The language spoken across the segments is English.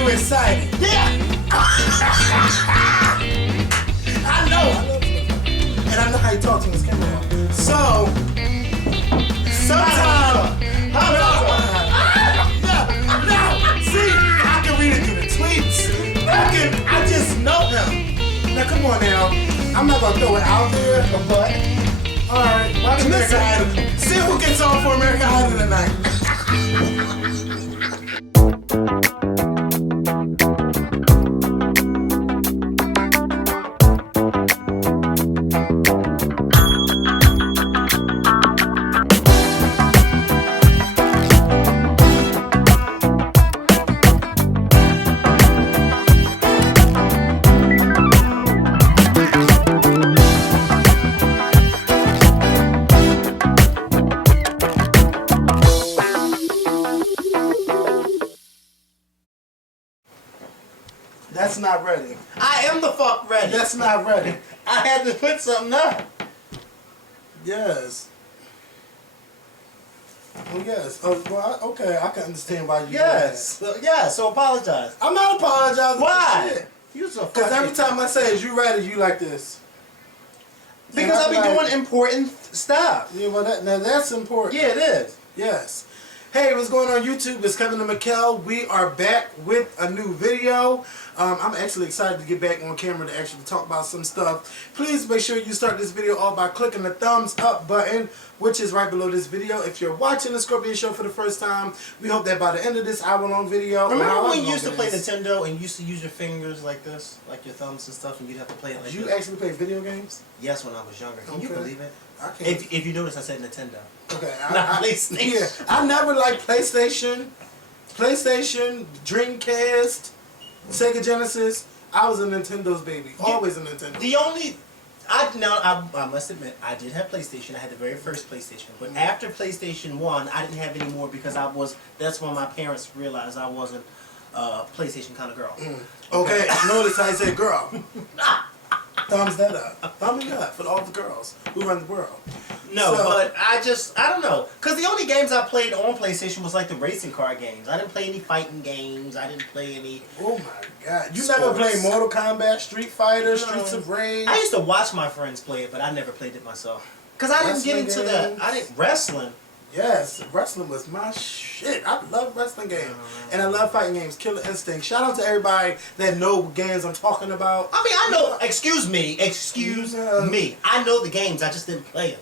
you excited. Yeah. I know. I love you. And I know how you talk to this camera. So, sometimes. See, I can read it through the tweets. I just know him. Now, come on now. I'm not going to throw it out there, but. Alright, watch American Idol. See who gets on for American Idol tonight. That's not ready. I am the fuck ready. That's not ready. I had to put something up. Yes. Oh, yes. Oh, well, okay, I can understand why you Yes. Yeah, so apologize. I'm not apologizing. Why? For shit. You so Because every time I say, is you ready, you like this. Because I'll be doing important stuff. Yeah, well, now that's important. Yeah, it is. Yes. Hey, what's going on YouTube? It's Kevin and Mikkel. We are back with a new video. I'm actually excited to get back on camera to actually talk about some stuff. Please make sure you start this video off by clicking the thumbs up button, which is right below this video. If you're watching the Scorpion Show for the first time, we hope that by the end of this hour-long video... Remember when you used to play Nintendo and you used to use your fingers like this? Like your thumbs and stuff, and you'd have to play it like this? You actually play video games? Yes, when I was younger. Can you believe it? I can't. If you notice, I said Nintendo. Okay. Not PlayStation. Yeah, I never liked PlayStation, Dreamcast, Sega Genesis. I was a Nintendo's baby. Always a Nintendo. The only... I must admit, I did have PlayStation. I had the very first PlayStation. But after PlayStation 1, I didn't have any more because that's when my parents realized I wasn't a PlayStation kind of girl. Okay, notice how I said girl. Thumbs that up. Thumb it up for all the girls who run the world. No, but I don't know. Because the only games I played on PlayStation was like the racing car games. I didn't play any fighting games. I didn't play any... Oh my God. You never played Mortal Kombat, Street Fighter, Streets of Rage? I used to watch my friends play it, but I never played it myself. Because I didn't get into that. I didn't... Wrestling. Yes, wrestling was my shit. I love wrestling games. And I love fighting games. Killer Instinct. Shout out to everybody that know games I'm talking about. I mean, I know... Excuse me. I know the games. I just didn't play them.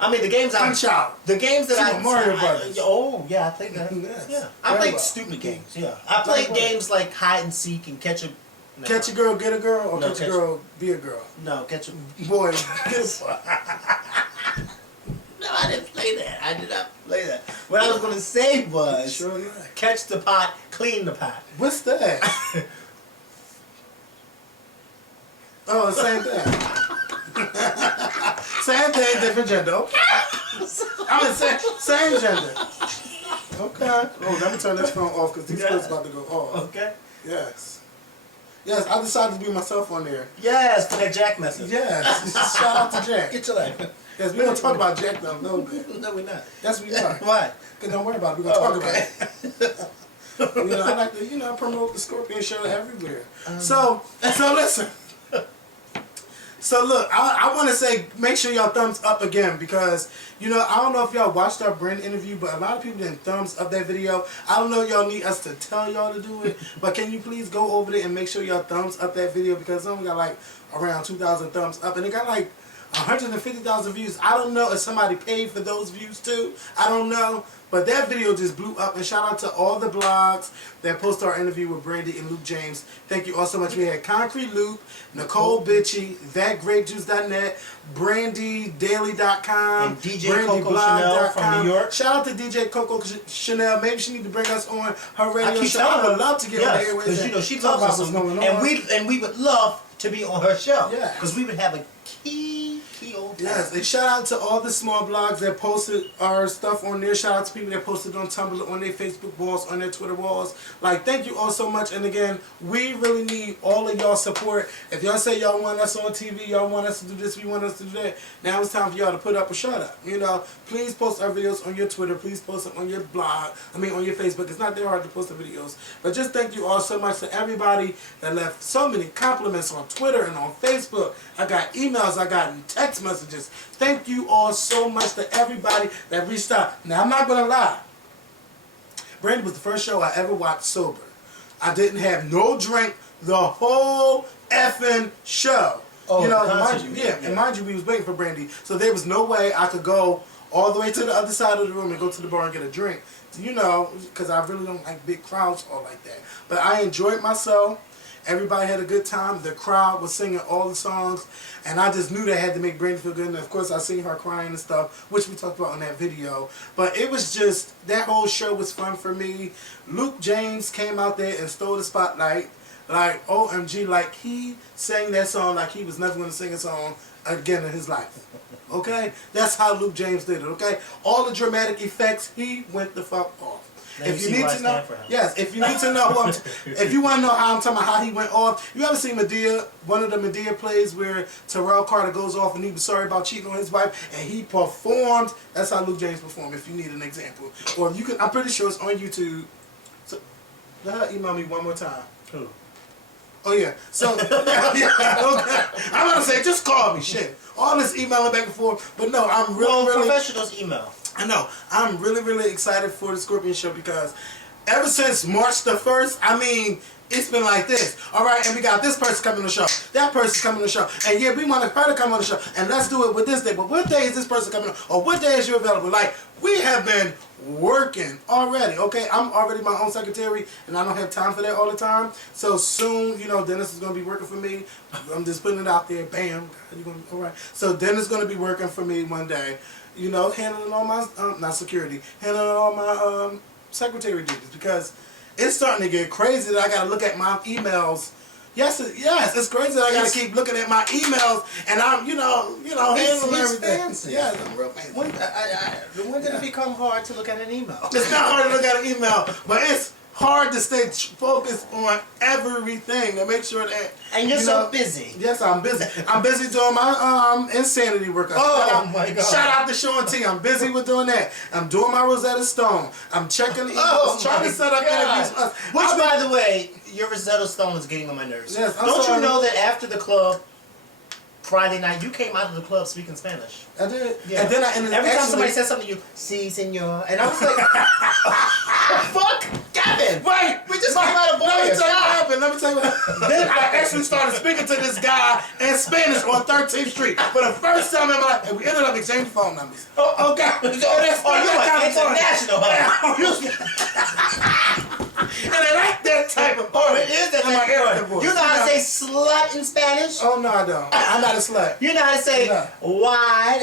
I mean, the games Punch Out. The games that Super Mario Brothers. Oh, yeah, I played that. Yes. Yeah. I played stupid games. Yeah. I played games like hide and seek and catch a... Catch a girl, get a girl, or catch a girl, be a girl? No, catch a... Boy, get a... No, I didn't play that. I did not play that. What I was going to say was... Catch the pot, clean the pot. What's that? Oh, same thing. Same thing, different gender. Okay. I mean, same gender. Okay. Oh, let me turn this phone off because these clips about to go off. Okay. Yes. Yes, I decided to be myself on there. Yes, for that Jack message. Yes. Shout out to Jack. Get your life. Yes, we're going to talk about Jack though a little bit. No, we're not. Yes, we are. Why? Because don't worry about it. We're going to talk about it. I like to, promote the Scorpion Show everywhere. So listen. So look, I want to say, make sure y'all thumbs up again because, I don't know if y'all watched our Brandy interview, but a lot of people didn't thumbs up that video. I don't know if y'all need us to tell y'all to do it, but can you please go over there and make sure y'all thumbs up that video because it's only got like around 2,000 thumbs up and it got like 150,000 views. I don't know if somebody paid for those views too. I don't know. But that video just blew up, and shout out to all the blogs that posted our interview with Brandy and Luke James. Thank you all so much. We had Concrete Luke, Nicole Bitchy, ThatGreatJuice.net, BrandyDaily.com, and DJ Coco Chanel from New York. Shout out to DJ Coco Chanel. Maybe she need to bring us on her radio show. I would love to get on here with her. Because she loves us, what's going on. And we would love to be on her show. Yeah. Because we would have a key key old Yes, and shout out to all the small blogs that posted our stuff on there. Shout out to people that posted on Tumblr, on their Facebook walls, on their Twitter walls. Like, thank you all so much. And again, we really need all of y'all support. If y'all say y'all want us on TV, y'all want us to do this, we want us to do that, now it's time for y'all to put up or shut up. You know, please post our videos on your Twitter. Please post them on your blog. I mean, on your Facebook. It's not that hard to post the videos. But just thank you all so much to everybody that left so many compliments on Twitter and on Facebook. I got emails, I got text messages. Thank you all so much to everybody that reached out. Now, I'm not going to lie. Brandy was the first show I ever watched sober. I didn't have no drink the whole effing show. Oh, you know, mind you, and mind you, we was waiting for Brandy, so there was no way I could go all the way to the other side of the room and go to the bar and get a drink. You know, because I really don't like big crowds or like that. But I enjoyed myself. Everybody had a good time. The crowd was singing all the songs, and I just knew they had to make Brandy feel good. And of course, I seen her crying and stuff, which we talked about in that video. But it was just, that whole show was fun for me. Luke James came out there and stole the spotlight. Like, OMG, like he sang that song like he was never going to sing a song again in his life. Okay? That's how Luke James did it, okay? All the dramatic effects, he went the fuck off. If you need to know, yes, if you need to know who if you want to know how I'm talking about how he went off, you ever seen Medea, one of the Medea plays where Terrell Carter goes off and he was sorry about cheating on his wife and he performed, that's how Luke James performed, if you need an example. Or if you can, I'm pretty sure it's on YouTube. So, let her email me one more time. Who? Oh yeah, so, yeah, okay. I'm going to say, just call me, shit. All this emailing back and forth, but no, I'm really, professionals email. I know. I'm really, really excited for the Scorpion show because ever since March the 1st, I mean, it's been like this. All right, and we got this person coming on the show. That person's coming on the show. And yeah, we want her to come on the show. And let's do it with this day. But what day is this person coming on? Or what day is you available? Like, we have been working already, okay? I'm already my own secretary, and I don't have time for that all the time. So soon, you know, Dennis is going to be working for me. I'm just putting it out there. Bam. You're gonna, all right. So Dennis is going to be working for me one day. You know, handling all my, not security, handling all my secretary duties because it's starting to get crazy that I got to look at my emails. Yes, it's crazy that I got to keep looking at my emails and I'm, you know, handling everything. Fancy. Yeah, I'm real fancy. When did it become hard to look at an email? It's not hard to look at an email, but it's hard to stay focused on everything to make sure that. And you're so busy. Yes, I'm busy. I'm busy doing my insanity workout. Oh my God! Shout out to Sean T. I'm busy with doing that. I'm doing my Rosetta Stone. I'm checking the emails, trying to set up interviews. Which, by the way, your Rosetta Stone is getting on my nerves. Yes, Don't you know that after the club Friday night, you came out of the club speaking Spanish? I did. Yeah. And then I ended up every time somebody said something to you, "Si, senor," and I was like, "Fuck, Gavin! Wait, we just came out of Let me tell you what happened. Let me tell you what happened. Then I actually started speaking to this guy in Spanish on 13th Street for the first time in my life, and we ended up exchanging phone numbers. Oh God! You're international, And I like that type of party. It is that type of party. You know how to say slut in Spanish? Oh no, I don't. I'm not a slut. You know how to say wide?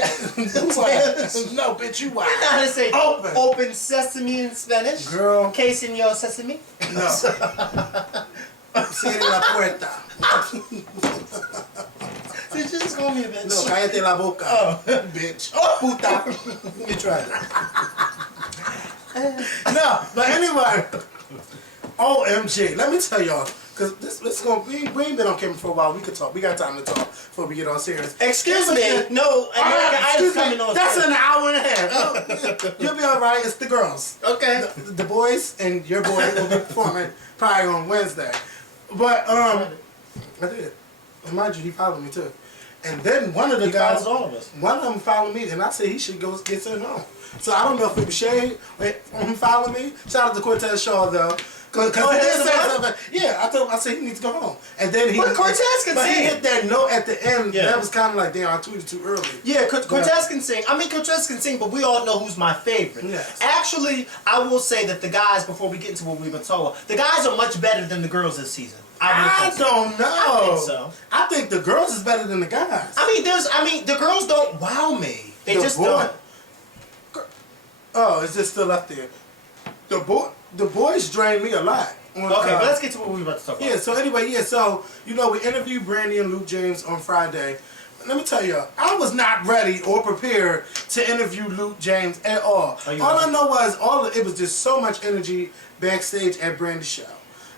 No, bitch, you wide. You know how to say open sesame in Spanish? Girl. Que señor sesame? No. Cierre la puerta. Did you just call me a bitch? No, cállate la boca. Oh. Bitch. Oh, puta. You tried it. No, but anyway. OMG. Let me tell y'all. Because this gonna we ain't been on camera for a while. We could talk. We got time to talk before we get on serious. Excuse me. No, excuse me. That's an hour and a half. You'll be alright. It's the girls. Okay. The boys and your boy will be performing probably on Wednesday. But I did. And mind you, he followed me too. And then one of the guys, follows all of us. One of them followed me, and I said he should go get sent home. So I don't know if it was shade from him following me. Shout out to Cortez Shaw though. Cause he did say something. Yeah, I said he needs to go home. And then he. But Cortez can sing. He hit that note at the end. Yeah. That was kind of like, damn, I tweeted too early. Yeah, Cortez can sing. I mean, Cortez can sing, but we all know who's my favorite. Yes. Actually, I will say that the guys, before we get into what we've been told, the guys are much better than the girls this season. I don't know. I think so. I think the girls is better than the guys. I mean, the girls don't wow me. They just don't. Oh, it's just still up there. The boys drain me a lot. Okay, but let's get to what we were about to talk about. Yeah, so anyway, so, you know, we interviewed Brandy and Luke James on Friday. let me tell you, I was not ready or prepared to interview Luke James at all. All I know was it was just so much energy backstage at Brandy's show.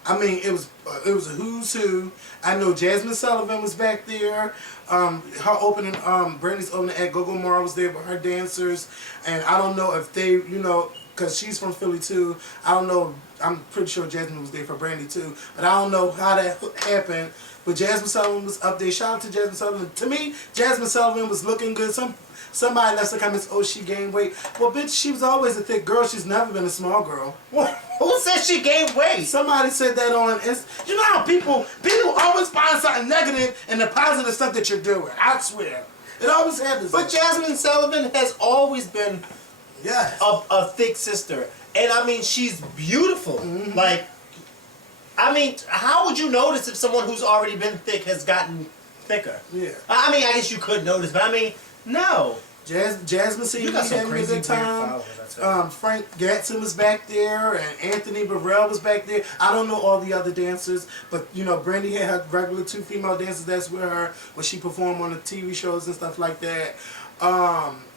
I mean, it was a who's who. I know Jasmine Sullivan was back there. Her opening, Brandy's opening act, Gogo Mara was there with her dancers, and I don't know if they, you know, because she's from Philly too. I don't know. I'm pretty sure Jasmine was there for Brandy too, but I don't know how that happened. But Jasmine Sullivan was up there. Shout out to Jasmine Sullivan. To me, Jasmine Sullivan was looking good. Somebody left the comments, oh, she gained weight. Well, bitch, she was always a thick girl. She's never been a small girl. Who said she gained weight? Somebody said that on Instagram. You know how people always find something negative in the positive stuff that you're doing. I swear. It always happens. But Jasmine Sullivan has always been a thick sister. And I mean, she's beautiful. Mm-hmm. Like, I mean, how would you notice if someone who's already been thick has gotten thicker? Yeah. I mean, I guess you could notice, but I mean, no. Jasmine seemed to be having a good time. Frank Gatson was back there, and Anthony Burrell was back there. I don't know all the other dancers, but you know, Brandy had her regular 2 female dancers that's with her when she performed on the TV shows and stuff like that.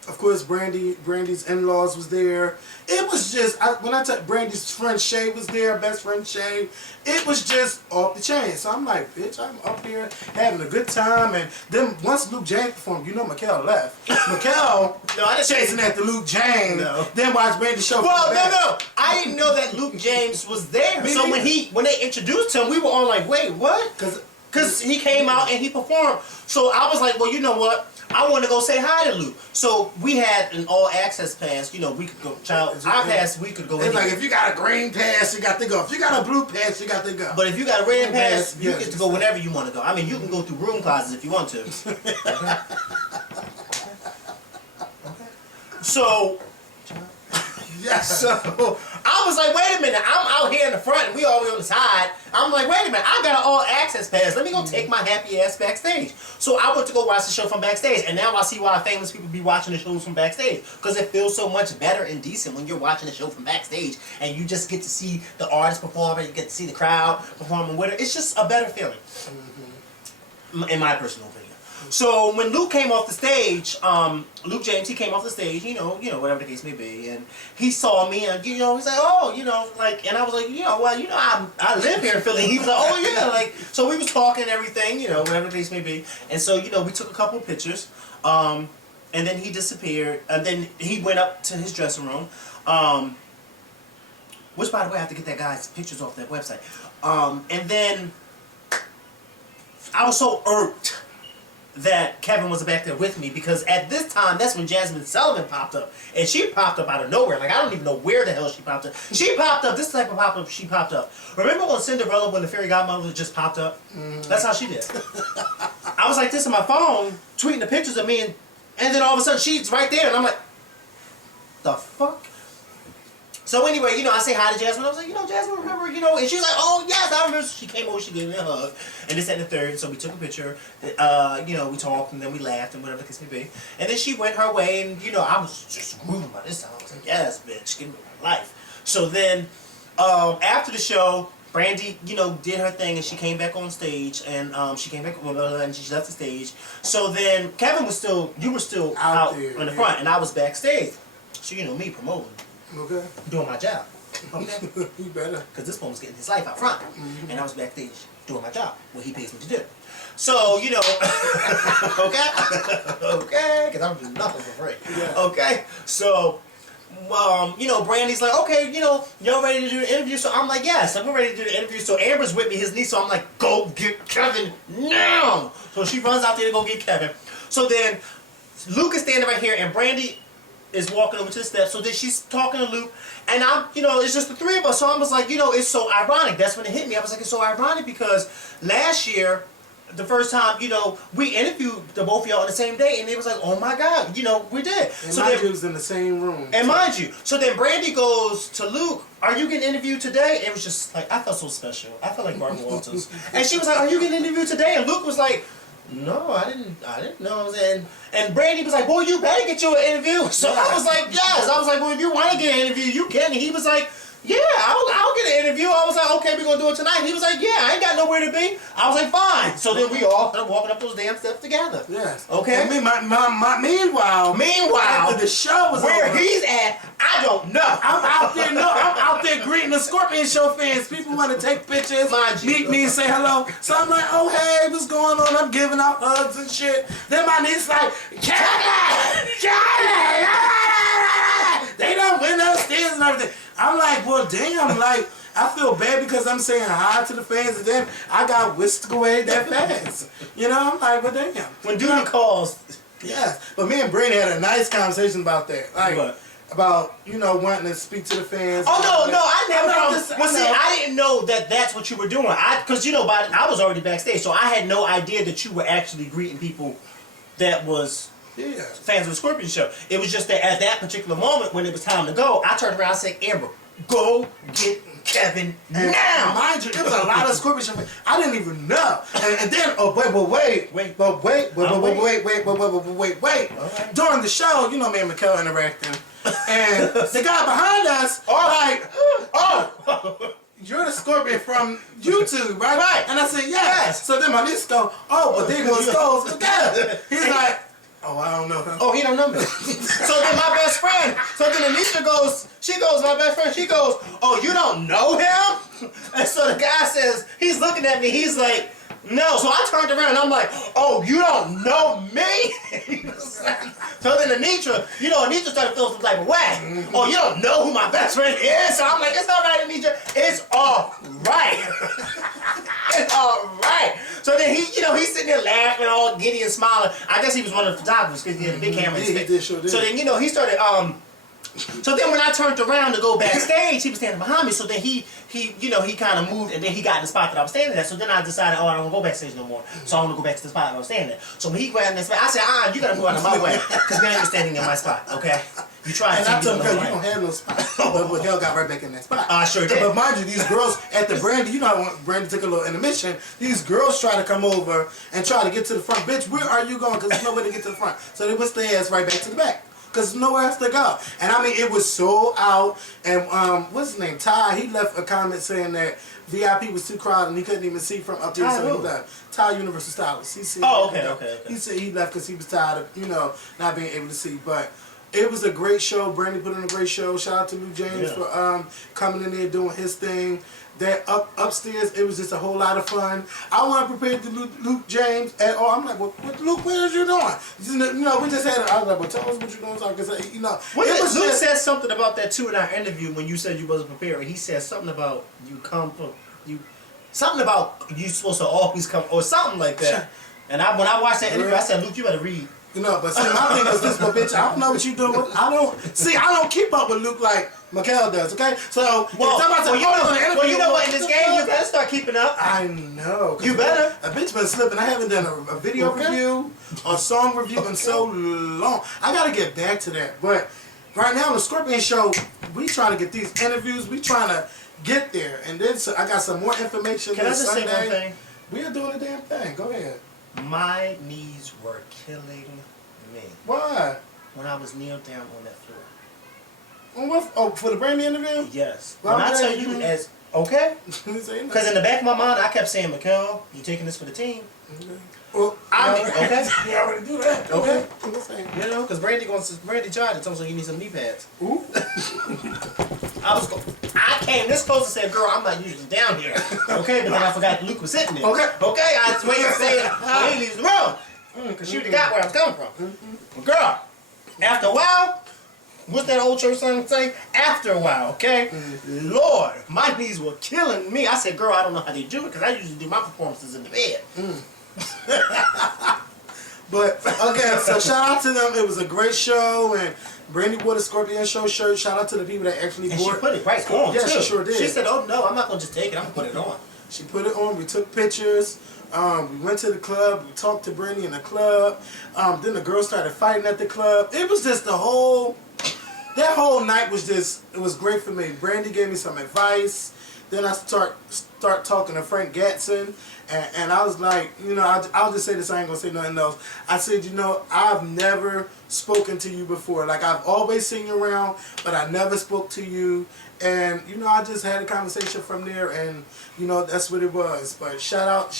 Of course, Brandy's in-laws was there. It was just, when I tell Brandy's friend Shay was there, best friend Shay, it was just off the chain. So I'm like, bitch, I'm up here having a good time. And then once Luke James performed, you know Mikkel left. Mikkel chasing after Luke James, then watch Brandy show. Well, no. I didn't know that Luke James was there. So when they introduced him, we were all like, wait, what? Because he came out and he performed. So I was like, well, you know what? I want to go say hi to Luke. So we had an all-access pass. You know, we could go, our pass, we could go in. It's like, if you got a green pass, you got to go. If you got a blue pass, you got to go. But if you got a red pass, you get to go whenever you want to go. I mean, you can go through room closets if you want to. So... Yes. So I was like, wait a minute, I'm out here in the front and we all the way on the side. I'm like, wait a minute, I got an all access pass. Let me go take my happy ass backstage. So I went to go watch the show from backstage, and now I see why famous people be watching the shows from backstage. Because it feels so much better and decent when you're watching the show from backstage and you just get to see the artist perform and you get to see the crowd performing with her. It's just a better feeling, in my personal opinion. So when Luke came off the stage, Luke James, he came off the stage, you know, whatever the case may be, and he saw me, and you know, he's like, oh, you know, like, and I was like, you know, well, you know, I live here in Philly. He was like, oh yeah, like, so we was talking and everything, you know, whatever the case may be, and so you know, we took a couple of pictures, and then he disappeared, and then he went up to his dressing room, which by the way, I have to get that guy's pictures off that website, and then I was so irked that Kevin was back there with me, because at this time, that's when Jasmine Sullivan popped up. And she popped up out of nowhere. Like, I don't even know where the hell she popped up. She popped up, this type of pop-up, she popped up. Remember on Cinderella when the fairy godmother just popped up? That's how she did. I was like this on my phone, tweeting the pictures of me, and then all of a sudden she's right there, and I'm like, the fuck? So anyway, you know, I say hi to Jasmine. I was like, you know, Jasmine, remember, you know, and she's like, oh yes, I remember. She came over, she gave me a hug, and this and the third. So we took a picture. You know, we talked, and then we laughed, and whatever the case may be. And then she went her way, and you know, I was just grooving by this time. I was like, yes, bitch, give me my life. So then, after the show, Brandy, you know, did her thing, and she came back on stage, and she came back, and she left the stage. So then, Kevin was still, you were still out there, in the front, and I was backstage. So you know, me promoting. Okay. Doing my job. Okay? You better. Because this one was getting his life out front. And I was backstage doing my job, what he pays me to do. So, you know, okay? Okay? Because I'm doing nothing for free. Yeah. Okay? So, you know, Brandy's like, okay, you know, y'all ready to do the interview? So I'm like, yes, I'm ready to do the interview. So Amber's with me, his niece, so I'm like, go get Kevin now! So she runs out there to go get Kevin. So then, Luke is standing right here, and Brandy is walking over to the steps. So then she's talking to Luke, and I'm, you know, it's just the three of us. So I was like, you know, it's so ironic. That's when it hit me. I was like, it's so ironic because last year, the first time, you know, we interviewed the both of y'all on the same day, and it was like, oh my God, you know, we did. And so mind you, was in the same room. And mind you, so then Brandy goes to Luke, are you getting interviewed today? It was just like, I felt so special. I felt like Barbara Walters. And she was like, are you getting interviewed today? And Luke was like, no, I didn't know. And Brandy was like, well, you better get you an interview. So I was like, yes. I was like, well, if you want to get an interview, you can. And he was like, Yeah, I'll get an interview. I was like, okay, we're gonna do it tonight. He was like, yeah, I ain't got nowhere to be. I was like, fine. So then we all started walking up those damn steps together. Yes. Okay. And meanwhile, after the show was where over, he's at, I don't know. I'm out there greeting the Scorpion Show fans. People want to take pictures, meet me and say hello. So I'm like, oh hey, what's going on? I'm giving out hugs and shit. Then my niece like, Keri! They don't win upstairs and everything. I'm like, well damn, like I feel bad because I'm saying hi to the fans and then I got whisked away that fast. You know, I'm like, well damn. When duty calls. Yes, but me and Brandy had a nice conversation about that. Like, what? About, you know, wanting to speak to the fans. Oh no, I never. I didn't know that that's what you were doing. Because you know, I was already backstage, so I had no idea that you were actually greeting people that was fans of the Scorpion Show. It was just that at that particular moment when it was time to go, I turned around and said, Amber, go get Kevin now. Mind you, there was a lot of Scorpion Show fans. I didn't even know. And then, wait. Right. During the show, you know, me and Mikkel interacting. And the guy behind us, you're the Scorpion from YouTube, right? Right. And I said, yes. So then my niece go, but they was goes together. He's like, I don't know him. Oh, he don't know me. So then my best friend, Anisha goes, my best friend, she goes, oh, you don't know him? And so the guy says, he's looking at me, he's like, no. So I turned around and I'm like, oh, you don't know me? So then Anitra started feeling some type of way. Oh, you don't know who my best friend is? So I'm like, it's all right, Anitra. It's all right. It's all right. So then he's sitting there laughing, all giddy and smiling. I guess he was one of the photographers because he had a big camera in his face. So then, he started, so then when I turned around to go backstage, he was standing behind me. So then he kind of moved and then he got in the spot that I was standing at. So then I decided, I don't want to go backstage no more. So I want to go back to the spot that I was standing at. So when he grabbed that spot, I said, you got to move out of my way because now you're standing in my spot, okay? You try and I told him, you don't have no spot. But Hell got right back in that spot. I sure did. But mind you, these girls at the Brandy, you know when Brandy took a little intermission, these girls try to come over and try to get to the front. Bitch, where are you going? Because there's nowhere to get to the front. So they whisked their ass right back to the back. Because there's nowhere else to go. And I mean, it was so out. And what's his name? Ty, he left a comment saying that VIP was too crowded and he couldn't even see from up there. So he left. Ty Universal Stylist. He said, okay. He said he left because he was tired of, not being able to see. But it was a great show. Brandy put on a great show. Shout out to Luke James for coming in there doing his thing. That upstairs, it was just a whole lot of fun. I wasn't prepared to Luke James at all. I'm like, what Luke, what are you doing? We just had. I was like, well, tell us what you're doing, so I can say, Luke said something about that too in our interview when you said you wasn't prepared. He said something about something about you supposed to always come or something like that. And when I watched that interview, I said, Luke, you better read. But see, my thing was this, but bitch, I don't know what you doing. I don't keep up with Luke like Mikkel does, okay? So, you know what, in this game, you better start keeping up. I know. You better. A bitch been slipping. I haven't done a video review, a song review in so long. I gotta get back to that. But right now, the Scorpion Show, we trying to get these interviews. We trying to get there. And then I got some more information. Can I just say one thing? We are doing a damn thing. Go ahead. My knees were killing me. Why? When I was kneeled down on that floor. On what? Oh, for the Brandy interview? Yes. Well, when I tell you as okay, because in the back of my mind I kept saying, Mikkel, you taking this for the team? Okay. Well, okay. We already do that. Okay. Because Brandy tried to tell me you need some knee pads. Ooh. I came this close and said, girl, I'm not usually down here. Okay, but then I forgot Luke was sitting there. Okay, I was waiting to say when he leaves the room. Because she would have got where I was coming from. Well, girl, after a while, what's that old church song say? After a while, okay? Lord, my knees were killing me. I said, girl, I don't know how they do it because I usually do my performances in the bed. But, okay, so shout out to them. It was a great show, and Brandy wore the Scorpion Show shirt. Shout out to the people that actually and bought it. She put it right on, yeah, too. she sure did. She said, oh, no, I'm not going to just take it. I'm going to put it on. She put it on. We took pictures. We went to the club. We talked to Brandy in the club. Then the girls started fighting at the club. It was just that whole night was just, it was great for me. Brandy gave me some advice. then I start talking to Frank Gatson, and I was like, you know, I'll just say this, I ain't gonna say nothing else. I said, you know, I've never spoken to you before. Like, I've always seen you around, but I never spoke to you. And, you know, I just had a conversation from there, and, you know, that's what it was. But shout out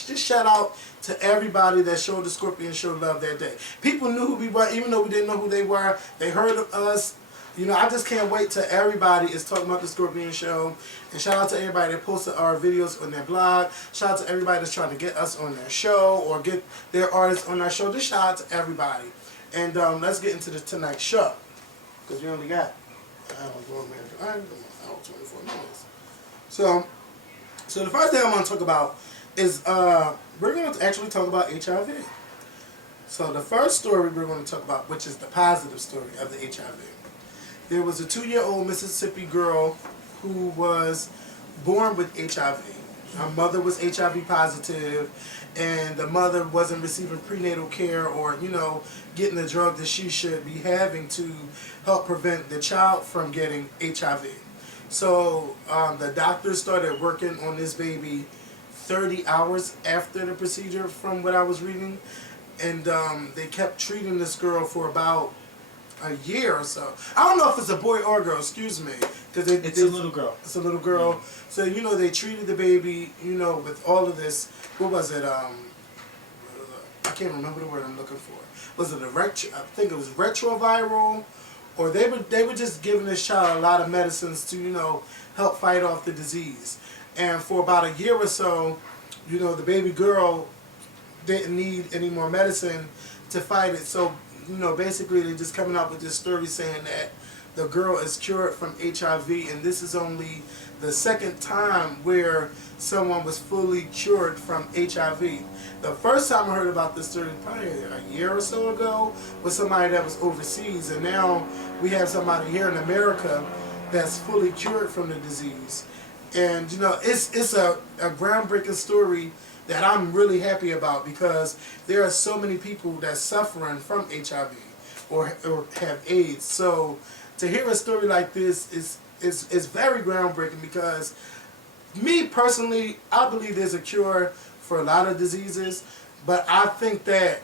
to everybody that showed the Scorpion Show love that day. People knew who we were, even though we didn't know who they were. They heard of us. You know, I just can't wait till everybody is talking about the Scorpion Show. And shout out to everybody that posted our videos on their blog. Shout out to everybody that's trying to get us on their show or get their artists on our show. Just shout out to everybody. And let's get into tonight's show. Because we only got, I don't know, 24 minutes. So the first thing I want to talk about is we're going to actually talk about HIV. So the first story we're going to talk about, which is the positive story of the HIV. There was a 2-year-old Mississippi girl who was born with HIV. Her mother was HIV positive, and the mother wasn't receiving prenatal care or, you know, getting the drug that she should be having to help prevent the child from getting HIV. So the doctor started working on this baby 30 hours after the procedure, from what I was reading, and they kept treating this girl for about a year or so. I don't know if it's a boy or a girl, excuse me. It's a little girl. It's a little girl. Yeah. So, you know, they treated the baby, you know, with all of this, what was it, I can't remember the word I'm looking for. Was it I think it was retroviral, or they were just giving this child a lot of medicines to, you know, help fight off the disease. And for about a year or so, you know, the baby girl didn't need any more medicine to fight it. So, you know, basically they're just coming up with this story saying that the girl is cured from HIV, and this is only the second time where someone was fully cured from HIV. The first time I heard about this story, probably a year or so ago, was somebody that was overseas, and now we have somebody here in America that's fully cured from the disease. And, you know, it's a groundbreaking story that I'm really happy about, because there are so many people that's suffering from HIV or have AIDS. So to hear a story like this is very groundbreaking, because me personally, I believe there's a cure for a lot of diseases, but I think that,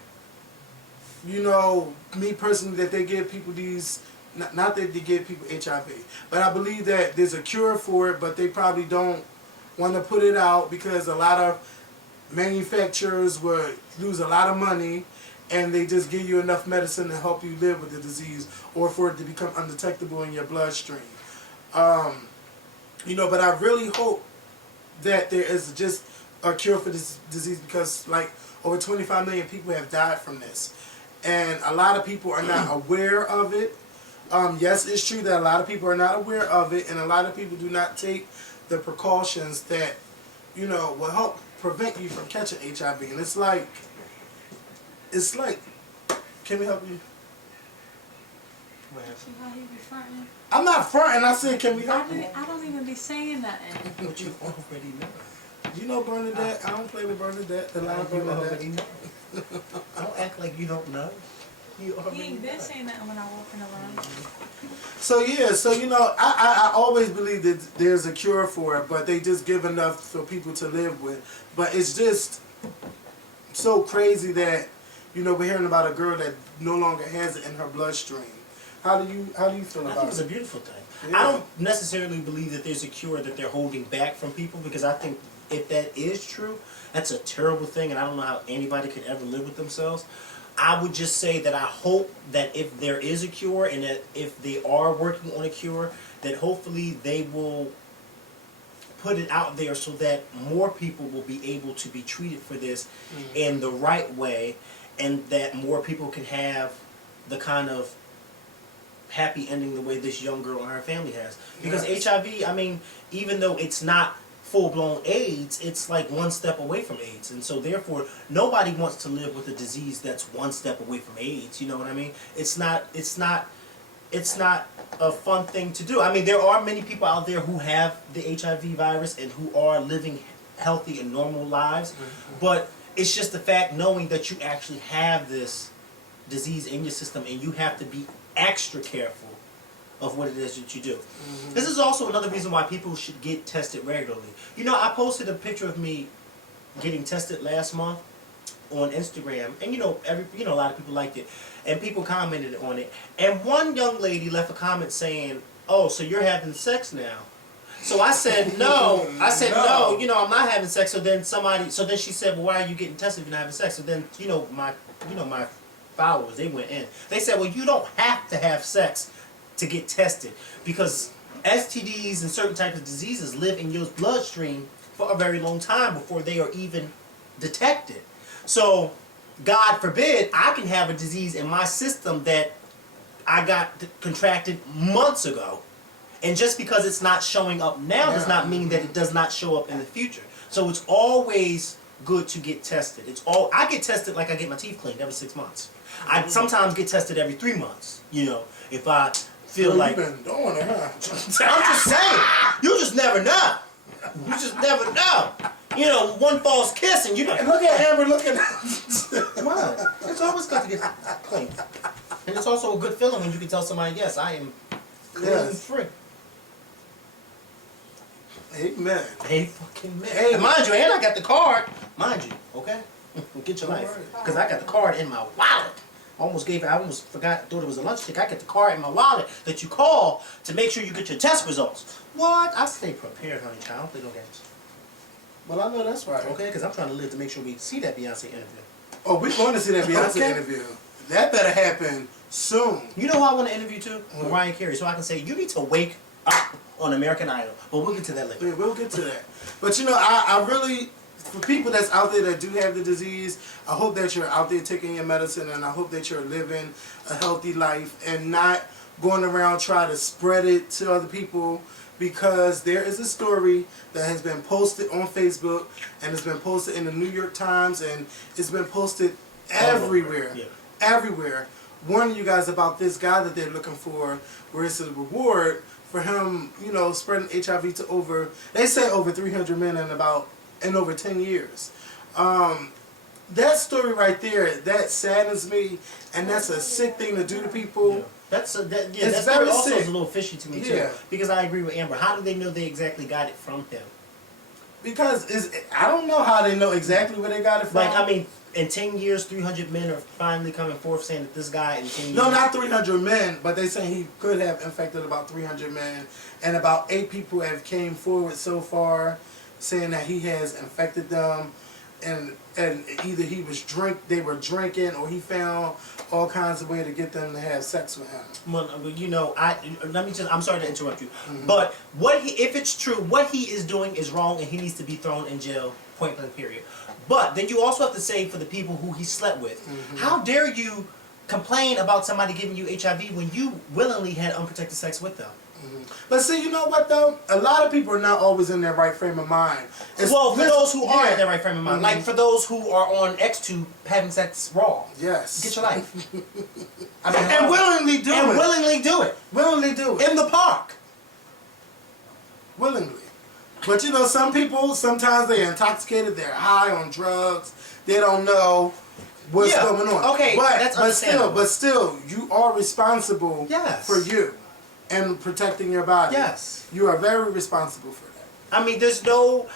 you know, me personally, that they give people these, not that they give people HIV, but I believe that there's a cure for it, but they probably don't want to put it out because a lot of manufacturers would lose a lot of money, and they just give you enough medicine to help you live with the disease, or for it to become undetectable in your bloodstream. You know, but I really hope that there is just a cure for this disease, because like over 25 million people have died from this, and a lot of people are not aware of it. Yes, it's true that a lot of people are not aware of it, and a lot of people do not take the precautions that, you know, will help prevent you from catching HIV. And it's like, can we help you? See how he be fronting? I'm not fronting. I said, can we help you? I don't even be saying nothing. But you already know. You know Bernadette. I don't play with Bernadette. The line Bernadette. Know. Don't act like you don't know. You already He ain't been know. saying nothing when I walk in the room. So yeah, so you know, I always believe that there's a cure for it, but they just give enough for people to live with. But it's just so crazy that, you know, we're hearing about a girl that no longer has it in her bloodstream. How do you feel I about think it's it? a beautiful thing. Yeah. I don't necessarily believe that there's a cure that they're holding back from people, because I think if that is true, that's a terrible thing, and I don't know how anybody could ever live with themselves. I would just say that I hope that if there is a cure, and that if they are working on a cure, that hopefully they will put it out there so that more people will be able to be treated for this in the right way, and that more people can have the kind of happy ending the way this young girl and her family has. Because Yes. HIV, I mean, even though it's not full-blown AIDS, it's like one step away from AIDS, and so therefore nobody wants to live with a disease that's one step away from AIDS. You know what I mean? It's not a fun thing to do. I mean, there are many people out there who have the HIV virus and who are living healthy and normal lives, but it's just the fact knowing that you actually have this disease in your system, and you have to be extra careful of what it is that you do. This is also another reason why people should get tested regularly. You know, I posted a picture of me getting tested last month on Instagram, and you know, a lot of people liked it, and people commented on it. And one young lady left a comment saying, "Oh, so you're having sex now?" So I said no. I said no. You know, I'm not having sex. So then she said, "Well, why are you getting tested if you're not having sex?" So then my followers, they went in. They said, "Well, you don't have to have sex to get tested because STDs and certain types of diseases live in your bloodstream for a very long time before they are even detected. So, God forbid, I can have a disease in my system that I got contracted months ago. And just because it's not showing up now does not mean that it does not show up in the future. So it's always good to get tested. I get tested like I get my teeth cleaned every 6 months. I sometimes get tested every 3 months, you know, if I feel like... You've been doing it, huh? I'm just saying, you just never know. You just never know. You know, one false kiss and you know... Look at Amber looking at What? It's always good to get clean. And it's also a good feeling when you can tell somebody, yes, I am clean free. Amen. Hey, fucking man. Hey, mind you, and I got the card. Mind you, okay? Get your life. Because I got the card in my wallet. I almost forgot, thought it was a lunch ticket. I got the card in my wallet that you call to make sure you get your test results. What? I stay prepared, honey child. I don't play no games. Well, I know that's right. Okay, because I'm trying to live to make sure we see that Beyonce interview. Oh, we're going to see that Beyonce interview. That better happen soon. You know who I want to interview too? Mariah Carey. So I can say, you need to wake up on American Idol. But we'll get to that later. Yeah, we'll get to that. But you know, I really, for people that's out there that do have the disease, I hope that you're out there taking your medicine, and I hope that you're living a healthy life and not going around trying to spread it to other people, because there is a story that has been posted on Facebook and it's been posted in the New York Times and it's been posted everywhere. Yeah. Everywhere. Warning you guys about this guy that they're looking for, where it's a reward for him, you know, spreading HIV to over 300 men in over 10 years. That story right there, that saddens me, and that's a sick thing to do to people. Yeah. That very story also sick. is a little fishy to me too. Because I agree with Amber. How do they know they exactly got it from him? Because I don't know how they know exactly where they got it from. Like, I mean, in 10 years, 300 men are finally coming forth saying that this guy in 10 years... No, not 300 men, but they saying he could have infected about 300 men, and about 8 people have came forward so far saying that he has infected them, and either they were drinking, or he found all kinds of way to get them to have sex with him. Well, you know, I'm sorry to interrupt you, but if it's true, what he is doing is wrong, and he needs to be thrown in jail, point blank, period. But then you also have to say for the people who he slept with, how dare you complain about somebody giving you HIV when you willingly had unprotected sex with them? But see, you know what though? A lot of people are not always in their right frame of mind. Well, for those who are in their right frame of mind, like for those who are on X2 having sex raw. Yes. Get your life. I mean, and willingly do it. Willingly do it. Willingly do it. In the park. Willingly. But you know, some people, sometimes they're intoxicated, they're high on drugs, they don't know what's going on. Okay, that's understandable. But still, you are responsible for you and protecting your body. Yes. You are very responsible for that. I mean,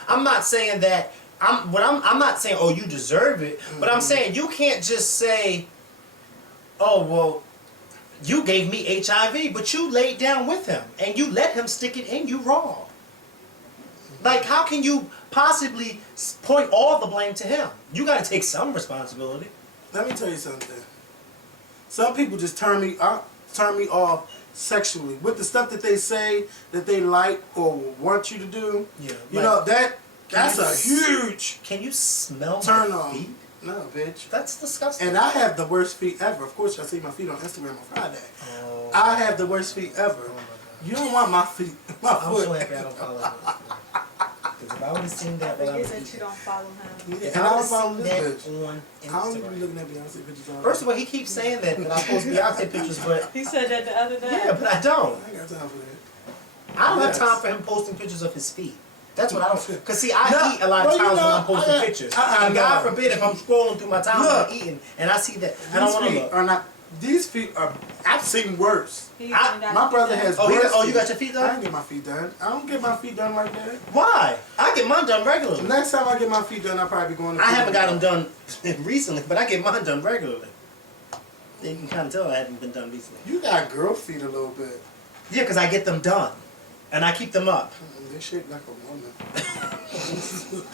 I'm not saying that, I'm not saying, oh, you deserve it, but I'm saying you can't just say, oh, well, you gave me HIV, but you laid down with him, and you let him stick it in you raw. Like, how can you possibly point all the blame to him? You got to take some responsibility. Let me tell you something. Some people just turn me off sexually with the stuff that they say that they like or want you to do. Yeah, you know that's a huge. Can you smell turn my on? feet? No, bitch. That's disgusting. And I have the worst feet ever. Of course, I see my feet on Instagram on Friday. Oh. I have the worst feet ever. Oh my God. You don't want my feet. I'm so happy I don't follow him. Because if I would have seen that, I think that you don't follow him. Yeah, if I would have seen that on Instagram. I don't even be looking at Beyonce pictures on. First of all, he keeps saying that I post Beyonce pictures, but he said that the other day. Yeah, but I don't. I ain't got time for that. I don't have time for him posting pictures of his feet. That's what I don't. Because see, I eat a lot of times when I'm posting pictures. And God forbid if I'm scrolling through my timeline eating and I see that, I don't want to look. Are not These feet are. I've seen worse. My brother has. Oh, worse you feet. got your feet I done? didn't get my feet done. I don't get my feet done like that. Why? I get mine done regularly. Next time I get my feet done, I'll probably be going to. I haven't got them done recently, but I get mine done regularly. You can kind of tell I haven't been done recently. You got girl feet a little bit. Yeah, because I get them done. And I keep them up. They're shaped like a woman.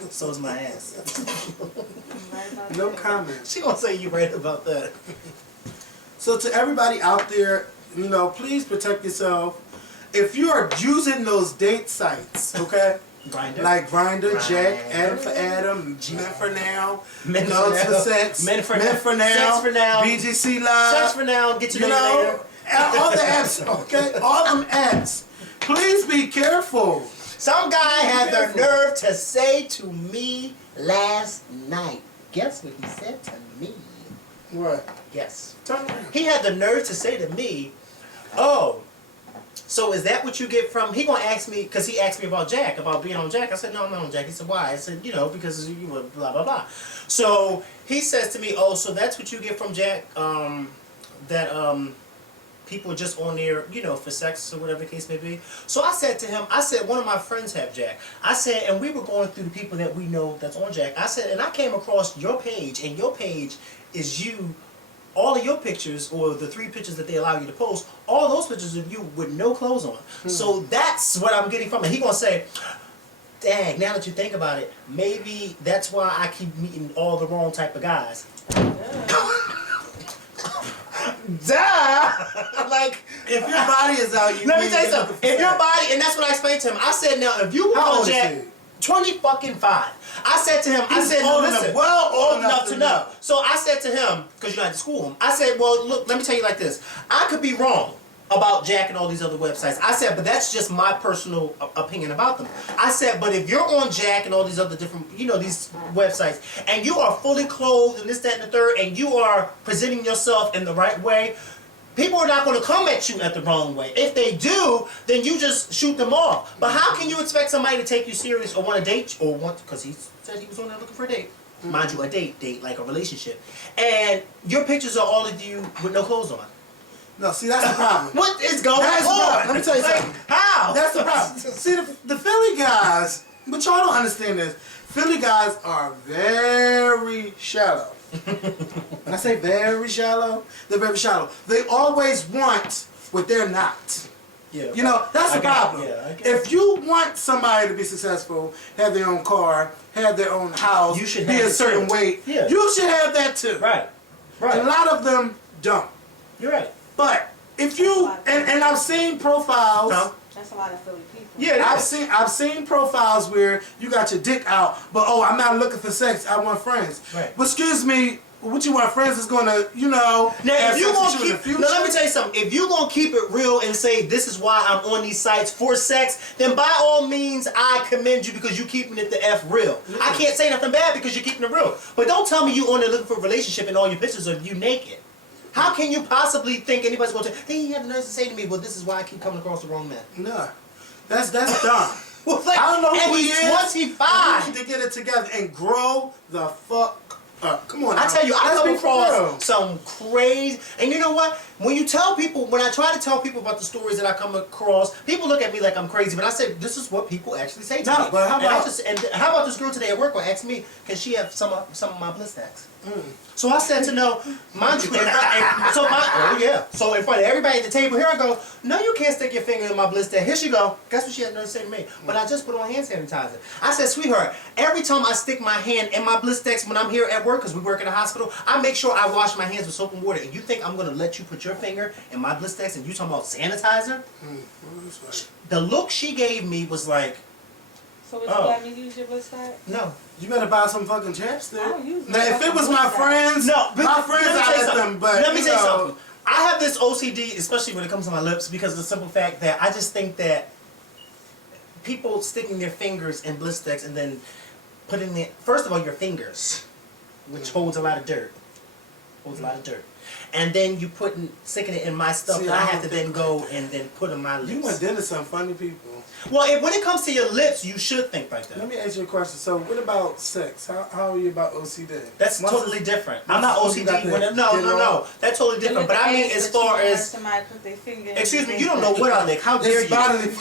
So is my ass. No comment. She gonna say you right about that. So to everybody out there, you know, please protect yourself. If you are using those date sites, okay? Grindr. Like Grindr, Grindr. Jack, Adam for Adam, Men for Now, Men for Nugs Now. for Sex, Men for Now, Sex for Now, BGC Live, Sex for Now, get to you know you know, later. all the apps, okay? All them apps. Please be careful. Some guy had the careful. nerve to say to me last night. Guess what he said to me? What? Yes. Turn around. He had the nerve to say to me, "Oh, so is that what you get from?" He gonna ask me because he asked me about Jack, about being on Jack. I said, "No, I'm not on Jack." He said, "Why?" I said, "You know, because you were blah blah blah." So he says to me, "Oh, so that's what you get from Jack? People are just on there, you know, for sex or whatever the case may be." So I said to him, I said, one of my friends have Jack. I said, and we were going through the people that we know that's on Jack. I said, and I came across your page, and your page is you, all of your pictures, or the 3 pictures that they allow you to post, all those pictures of you with no clothes on. So that's what I'm getting from it. He gonna say, "Dang, now that you think about it, maybe that's why I keep meeting all the wrong type of guys." Duh! Like, If your body is out, you let me ain't tell you getting something. nothing If for your sex. body, and that's what I explained to him. I said, now, if you were How on old is Jack, he? 25. I said to him, I He's said, no, old listen, enough, well old enough to know. So I said to him, because you had to school him, I said, well, look, let me tell you like this. I could be wrong about Jack and all these other websites. I said, but that's just my personal opinion about them. I said, but if you're on Jack and all these other different, you know, these websites, and you are fully clothed and this, that, and the third, and you are presenting yourself in the right way, people are not going to come at you at the wrong way. If they do, then you just shoot them off. But how can you expect somebody to take you serious or want to date you, or want, because he said he was on there looking for a date. Mind you, a date like a relationship. And your pictures are all of you with no clothes on. No, see, that's the problem. What is going That's the on? problem. Let me tell you Like, something. how? That's the problem. See, the Philly guys, but y'all don't understand this. Philly guys are very shallow. When I say very shallow, they're very shallow. They always want what they're not. Yeah. You know, that's the I get it. problem. Yeah, I get it. If you want somebody to be successful, have their own car, have their own house, You should be have a it certain too. weight, Yeah. you should have that too. Right. A Right. lot of them don't. You're right. But if you, and I've seen profiles. No. That's a lot of Philly people. Yeah, I've seen profiles where you got your dick out, but oh, I'm not looking for sex. I want friends. Right. But excuse me, what you want friends is gonna, you know, Now, have if you sex gonna with you in the keep, future. now let me tell you something. If you gonna keep it real and say this is why I'm on these sites for sex, then by all means I commend you because you keeping it the F real. I can't say nothing bad because you're keeping it real. But don't tell me you on there looking for a relationship and all your pictures of you naked. How can you possibly think anybody's gonna say, hey, you have the nerve to say to me, well, this is why I keep coming across the wrong man? No, that's dumb. Well, like, I don't know and who he he's is. 25. You need to get it together and grow the fuck up. Come on, now. I tell you, I Let's come be for real. across some crazy, and you know what? When you tell people, when I try to tell people about the stories that I come across, people look at me like I'm crazy. But I say this is what people actually say to me. No, but how about and how about this girl today at work will ask me, can she have some of my bliss stacks? So I said to no, mind you, so in front of everybody at the table, here I go. No, you can't stick your finger in my bliss stack. Here she go. Guess what she had to say to me? But I just put on hand sanitizer. I said, sweetheart, every time I stick my hand in my bliss stacks when I'm here at work, because we work in a hospital, I make sure I wash my hands with soap and water. And you think I'm gonna let you put your finger in my bliss stacks and you talking about sanitizer? The look she gave me was like, So would you let me use your bliss tag? no. You better buy some fucking chapstick. I don't use Now, if it was fucking my bliss tag. friends, No, but my friends, I let them. But let me you tell you know, something. I have this OCD, especially when it comes to my lips, because of the simple fact that I just think that people sticking their fingers in bliss sticks and then putting it, first of all, your fingers, which holds a lot of dirt, holds a lot of dirt. And then you sticking it in my stuff that I have to then go and then put in my lips. You went into some funny people. Well, when it comes to your lips, you should think like that. Let me ask you a question. So, what about sex? How are you about OCD? That's totally different. I'm not OCD. No. That's totally different. But I mean, as far as somebody put their finger in excuse me, you don't know what I lick. How dare you? How dare you?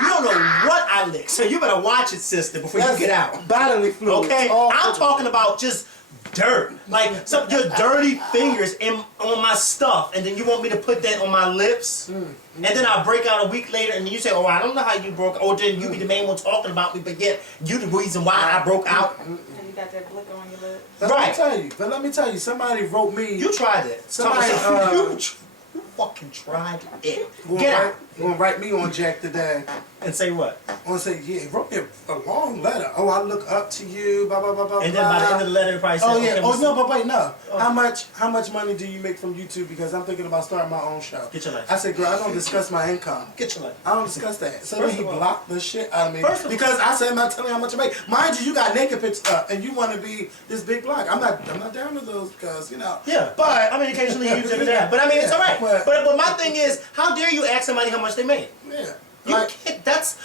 You don't know what I lick. So you better watch it, sister, before you get out. Bodily fluids. Okay, I'm talking about just dirt, like your dirty fingers on my stuff, and then you want me to put that on my lips, and then I break out a week later, and you say, "Oh, I don't know how you broke," or then you be the main one talking about me, but yet you the reason why I broke out. And you got that blick on your lip. But let me tell you, somebody wrote me. You tried it. Somebody, you fucking tried it. Get out. You gonna write me on Jack today and say what? I want to say, yeah, wrote me a long letter. Oh, I look up to you, blah blah blah blah. And then by the end of the letter, probably said, oh yeah, okay, no, but wait, no. Oh. How much money do you make from YouTube? Because I'm thinking about starting my own show. Get your life. I said, girl, I don't discuss my income. Get your life. I don't discuss that. So then he blocked the shit out of me because I said I'm not telling you how much I make. Mind you, you got naked pictures up and you want to be this big block. I'm not down with those because you know. Yeah. But I mean, occasionally you use it for that. But I mean, it's all right. But my thing is, how dare you ask somebody how much they made? Yeah. You can't, that's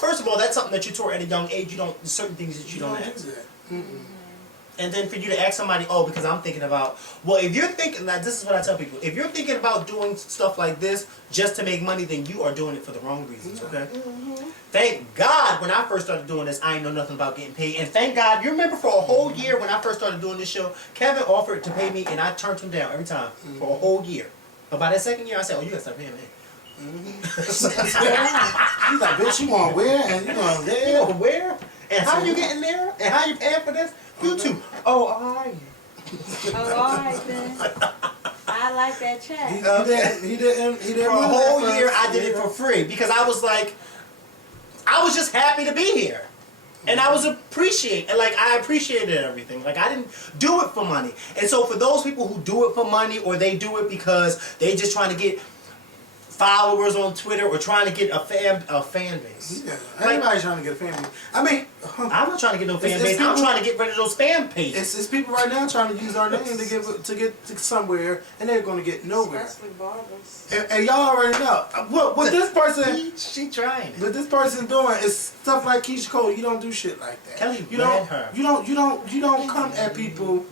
first of all, that's something that you taught at a young age. You don't, certain things that you don't ask. And then for you to ask somebody, oh, because I'm thinking about, well, if you're thinking, like, this is what I tell people, if you're thinking about doing stuff like this just to make money, then you are doing it for the wrong reasons, okay? Thank God when I first started doing this, I ain't know nothing about getting paid. And thank God, you remember for a whole year when I first started doing this show, Kevin offered to pay me and I turned him down every time for a whole year. But by that second year, I said, oh, you gotta start paying me. He's like, bitch, you want where? And you want there? You want where? And how you getting there? And how you paying for this? YouTube. Oh, are you? Oh, alright then. I like that chat. He didn't. For a whole year, I did it for free because I was like, I was just happy to be here. And I was I appreciated everything. Like, I didn't do it for money. And so for those people who do it for money or they do it because they just trying to get followers on Twitter or trying to get a fan base. Yeah, everybody's trying to get a fan base. I mean, I'm not trying to get no fan base. I'm trying to get rid of those fan pages. It's people right now trying to use our name to get to somewhere, and they're going to get nowhere. Especially barbers. And y'all already know what this person. She trying. What this person doing is stuff like Keisha Cole. You don't do shit like that. Kelly, you don't come at people.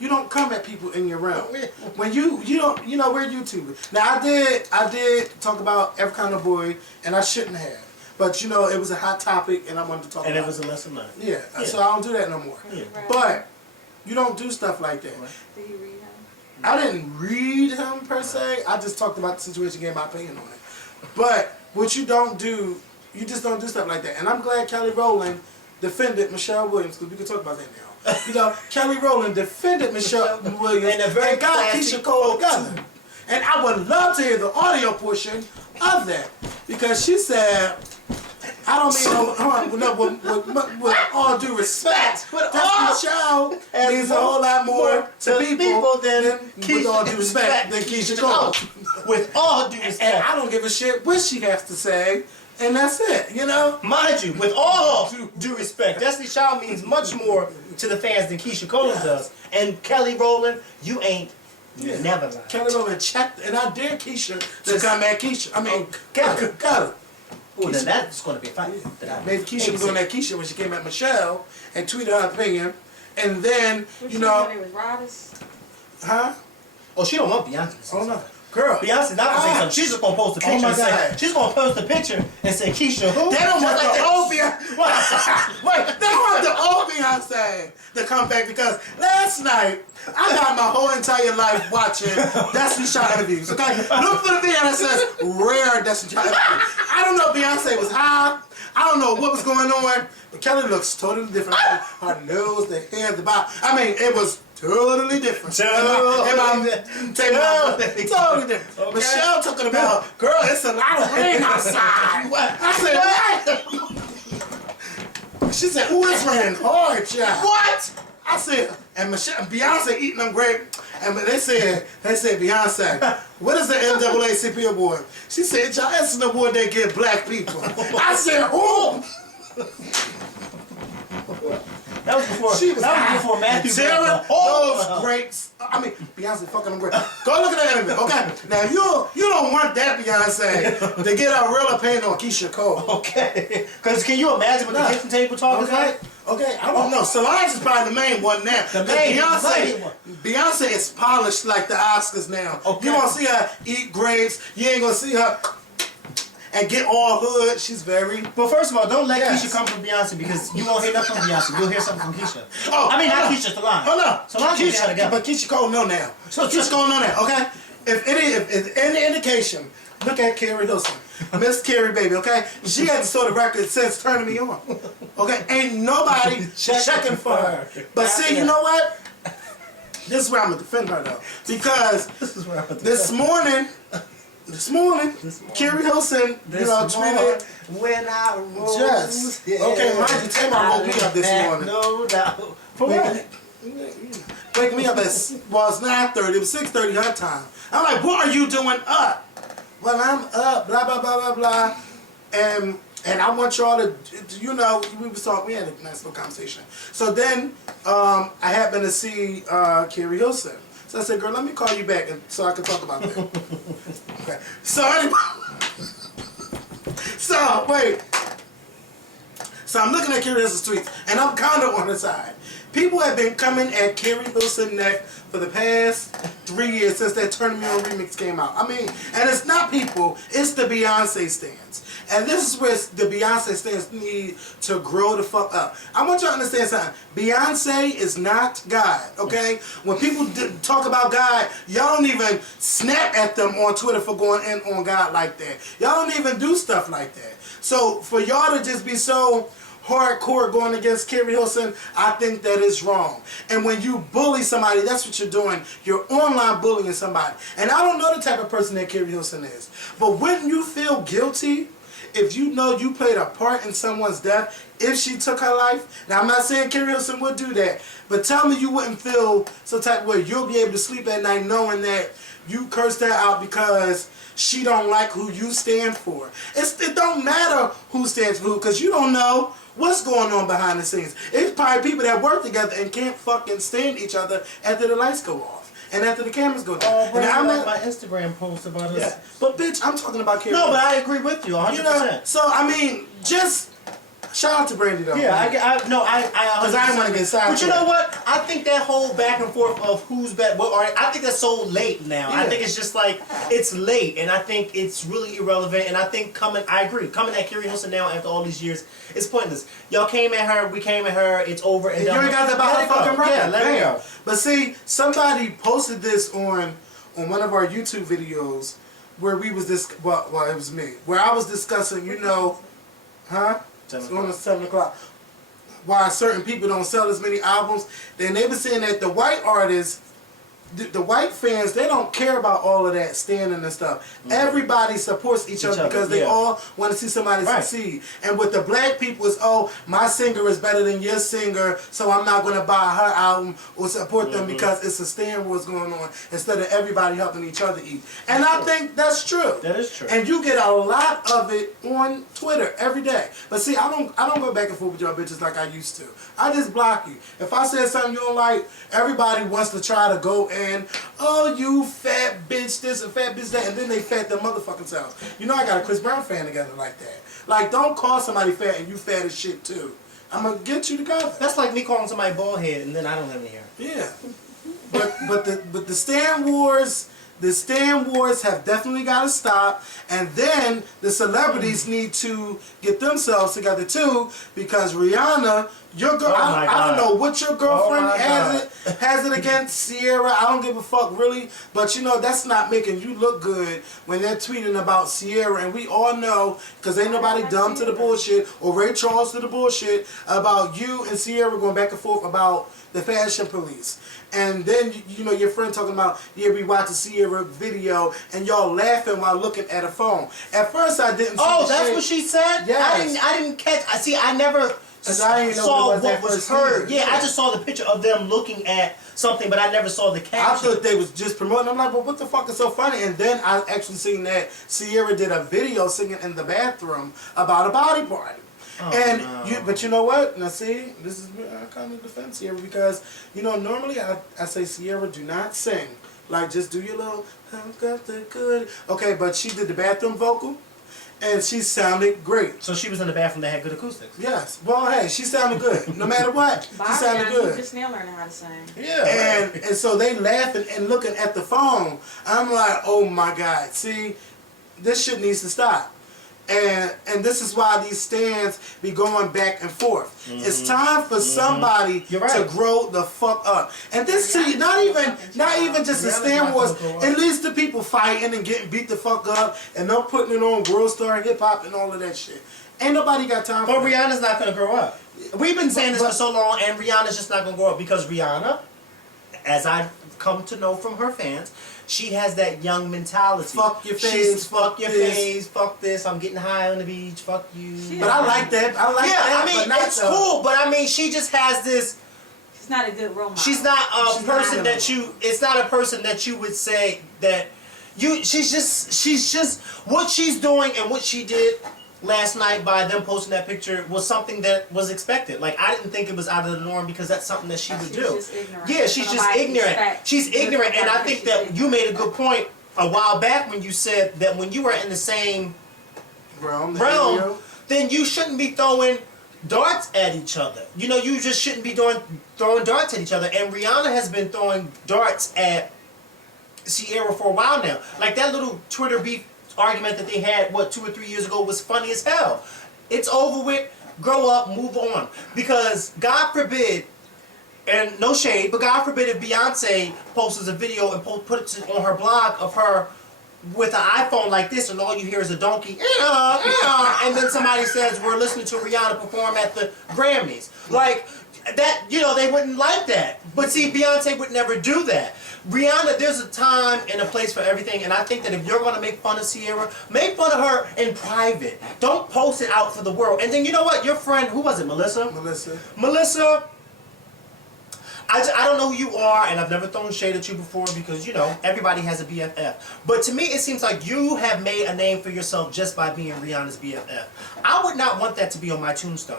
You don't come at people in your realm. When you don't, we're YouTubers. Now I did talk about every kind of boy, and I shouldn't have. But it was a hot topic, and I wanted to talk about it. And it was a lesson learned. Yeah, so I don't do that no more. Yeah. But you don't do stuff like that. Did you read him? I didn't read him per se. I just talked about the situation, gave my opinion on it. But what you don't do, you just don't do stuff like that. And I'm glad Kelly Rowland defended Michelle Williams, because we can talk about that now. Kelly Rowland defended Michelle Williams and got Keisha Cole together. And I would love to hear the audio portion of that, because she said, I don't mean with all due respect, Michelle means a whole lot more to people than with all due respect than Keisha Cole. With all due respect. And I don't give a shit what she has to say. And that's it, Mind you, with all due respect, Destiny Child means much more to the fans than Keisha Cole does. And Kelly Rowland, you ain't never lied. Kelly Rowland checked, and I dare Keisha to come at Keisha. I mean, Kelly. Well, then that's going to be a fight. Maybe Keisha was on that Keisha when she came at Michelle and tweeted her opinion. And then, They was riders? Huh? Oh, she don't want Beyonce. Oh, no. Girl. Beyonce's not going to say something. She's just going to post a picture and say, she's going to post a picture and say, Keisha, who? They don't want the old Beyonce. Wait, they want the old Beyonce to come back, because last night, I got my whole entire life watching Destiny Child interviews. Okay? Look for the video that says rare Destiny Child interviews. I don't know if Beyonce was high. I don't know what was going on. But Kelly looks totally different. Her nose, the hair, the body. I mean, it was totally different. Totally different. Okay. Michelle talking about, girl, it's a lot of rain outside. I said, what? She said, ooh, it's raining hard, child. What? I said, and Beyonce eating them grapes. And they said, Beyonce, what is the NAACP award? She said, y'all, it's an award they give black people. I said, who? That was before. She was that was before Matthew. tearing Brought the whole those grapes. I mean, Beyonce fucking them grapes. Go look at that interview, okay? Now, if you don't want that Beyonce to get a real opinion on Keisha Cole. Okay. Because can you imagine what the kitchen table talk is like? Okay, I don't know. Solange is probably the main one now. The main one. Beyonce is polished like the Oscars now. Okay. You won't see her eat grapes. You ain't gonna see her and get all hood. She's very. But first of all, don't let Yes. Keisha come from Beyonce because you won't hear nothing from Beyonce. You'll hear something from Keisha. Oh, I mean, not hold on. Keisha, Solange. Hold on. Solange and Keisha together. But Keisha Cole know now. So Keisha Cole know now. Okay. If any indication, look at Keri Hilson, Miss Keri, baby. Okay. She hasn't sold a record since Turning Me On. Okay. Ain't nobody checking for her. But see, you know what? This is where I'm gonna defend her though, because this morning, Keri Hilson, tweeted. When I rose, Yes. yeah. Okay, mind you, Tamar woke me up this morning. No doubt. For what? Wake me up at, well, it's 9:30, it was 6:30 her time. I'm like, what are you doing up? Well, I'm up, blah, blah, blah, blah, blah. And I want y'all to, we was talking, we had a nice little conversation. So then, I happened to see Keri Hilson. So I said, girl, let me call you back so I can talk about that. Okay. So anyway, So I'm looking at Keri Hilson's tweets, and I'm kind of on her side. People have been coming at Keri Hilson neck for the past 3 years since that Turning Me On remix came out. I mean, and it's not people, it's the Beyonce stans. And this is where the Beyonce stans need to grow the fuck up. I want y'all to understand something. Beyonce is not God, okay? When people talk about God, y'all don't even snap at them on Twitter for going in on God like that. Y'all don't even do stuff like that. So for y'all to just be so hardcore going against Keri Hilson, I think that is wrong. And when you bully somebody, that's what you're doing. You're online bullying somebody. And I don't know the type of person that Keri Hilson is. But wouldn't you feel guilty if you know you played a part in someone's death if she took her life? Now, I'm not saying Keri Hilson would do that, but tell me you wouldn't feel some type of way. You'll be able to sleep at night knowing that you cursed her out because she don't like who you stand for. It don't matter who stands for who, because you don't know what's going on behind the scenes. It's probably people that work together and can't fucking stand each other after the lights go off and after the cameras go down. Oh, Brandy, I'm like my Instagram post about us. Yeah, but bitch, I'm talking about Keri. No, but I agree with you 100%. You know, so I mean, just shout out to Brandy though. Yeah, I because I didn't want to get sidetracked. But you know what? I think that whole back and forth of who's better, I think that's so late now. Yeah. I think it's just like, it's late, and I think it's really irrelevant, and I think I agree, coming at Keri Hilson now after all these years, it's pointless. Y'all came at her, we came at her, it's over, and you ain't got to buy her fucking record. Yeah, let it go. But see, somebody posted this on one of our YouTube videos where we was it was me, where I was discussing, it's going to 7 o'clock. Why certain people don't sell as many albums. Then they were saying that the white artists, the white fans, they don't care about all of that standing and stuff. Mm-hmm. Everybody supports each other because they all want to see somebody succeed. And with the black people, it's, oh, my singer is better than your singer, so I'm not going to buy her album or support them because it's a stand wars going on instead of everybody helping each other eat. And I think that's true. That is true. And you get a lot of it on Twitter every day. But see, I don't go back and forth with y'all bitches like I used to. I just block you. If I said something you don't like, everybody wants to try to go and, oh, you fat bitch this and fat bitch that, and then they fat their motherfucking selves. You know I got a Chris Brown fan together like that. Like, don't call somebody fat and you fat as shit too. I'm gonna get you together. That's like me calling somebody bald head and then I don't have any hair. Yeah. But the stand wars, have definitely got to stop, and then the celebrities need to get themselves together too, because Rihanna, your girl, I don't know what your girlfriend has it against Sierra. I don't give a fuck really, but you know that's not making you look good when they're tweeting about Sierra, and we all know because ain't nobody dumb to the bullshit or Ray Charles to the bullshit about you and Sierra going back and forth about the fashion police. And then, you know, your friend talking about, yeah, we watched a Sierra video, and y'all laughing while looking at a phone. At first, I didn't see Oh, that's what she said? Yes. I didn't catch, I never saw what was heard. Yeah, I just saw the picture of them looking at something, but I never saw the caption. I thought they was just promoting. I'm like, well, what the fuck is so funny? And then I actually seen that Sierra did a video singing in the bathroom about a body party. But you know what? Now see, this is I kind of defend Sierra because normally I say Sierra, do not sing. Like just do your little I've got the good. Okay, but she did the bathroom vocal, and she sounded great. So she was in the bathroom that had good acoustics. Yes. Well, hey, she sounded good. No matter what, she sounded good. Just now learning how to sing. Yeah. And so they laughing and looking at the phone. I'm like, oh my God. See, this shit needs to stop. And this is why these stands be going back and forth. It's time for somebody to grow the fuck up. And this see, not even just the stand wars. At least the people fighting and getting beat the fuck up and them putting it on World Star Hip Hop and all of that shit. Ain't nobody got time for But Rihanna's not gonna grow up. We've been saying this for so long, and Rihanna's just not gonna grow up because Rihanna, as I've come to know from her fans, she has that young mentality. Fuck your face, fuck your face, fuck this, I'm getting high on the beach, fuck you. But I like that. I like that. I mean, it's cool, but I mean, she just has this. She's not a good role model. She's not a person that you. It's not a person that you would say that you. She's just what she's doing and what she did last night by them posting that picture was something that was expected. Like, I didn't think it was out of the norm because that's something that she would do. Just ignorant. Yeah, she's just ignorant. She's ignorant, and I think that you made a good point a while back when you said that when you were in the same realm, then you shouldn't be throwing darts at each other. You know, you just shouldn't be throwing darts at each other. And Rihanna has been throwing darts at Sierra for a while now. Like that little Twitter beef argument that they had, 2 or 3 years ago was funny as hell. It's over with. Grow up, move on. Because God forbid, and no shade, but God forbid if Beyonce posts a video and puts it on her blog of her with an iPhone like this and all you hear is a donkey, and then somebody says we're listening to Rihanna perform at the Grammys. Like, that, they wouldn't like that. But see, Beyonce would never do that. Rihanna, there's a time and a place for everything, and I think that if you're going to make fun of Sierra, make fun of her in private. Don't post it out for the world. And then you know what? Your friend, who was it, Melissa? Melissa, I don't know who you are, and I've never thrown shade at you before because, everybody has a BFF. But to me, it seems like you have made a name for yourself just by being Rihanna's BFF. I would not want that to be on my tombstone.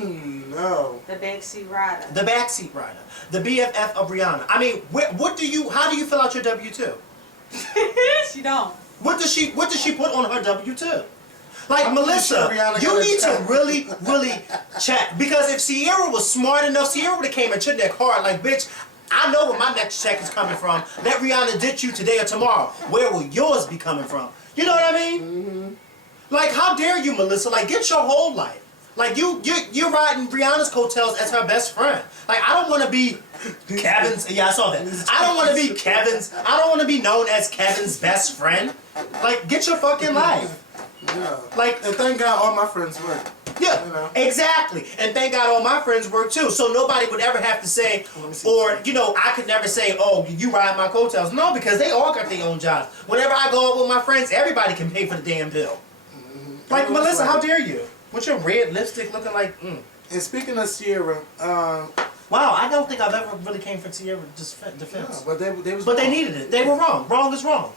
No. The backseat rider. The backseat rider. The BFF of Rihanna. I mean, how do you fill out your W-2? She don't. What does she put on her W-2? Like, Melissa, you need to really, really check. Because if Sierra was smart enough, Sierra would have came and checked that card like, bitch, I know where my next check is coming from. Let Rihanna ditch you today or tomorrow. Where will yours be coming from? You know what I mean? Mm-hmm. Like, how dare you, Melissa? Like, get your whole life. Like, you're riding Rihanna's coattails as her best friend. Like, I don't want to be Kevin's. Yeah, I saw that. I don't want to be Kevin's. I don't want to be known as Kevin's best friend. Like, get your fucking life. Yeah. Like, and thank God all my friends work. Yeah, exactly. And thank God all my friends work too. So nobody would ever have to say, or, I could never say, oh, you ride my coattails. No, because they all got their own jobs. Whenever I go out with my friends, everybody can pay for the damn bill. Like, Melissa, how dare you? With your red lipstick looking like, And speaking of Sierra, wow, I don't think I've ever really came for Sierra defense. No, but they needed it. They were wrong. Wrong is wrong.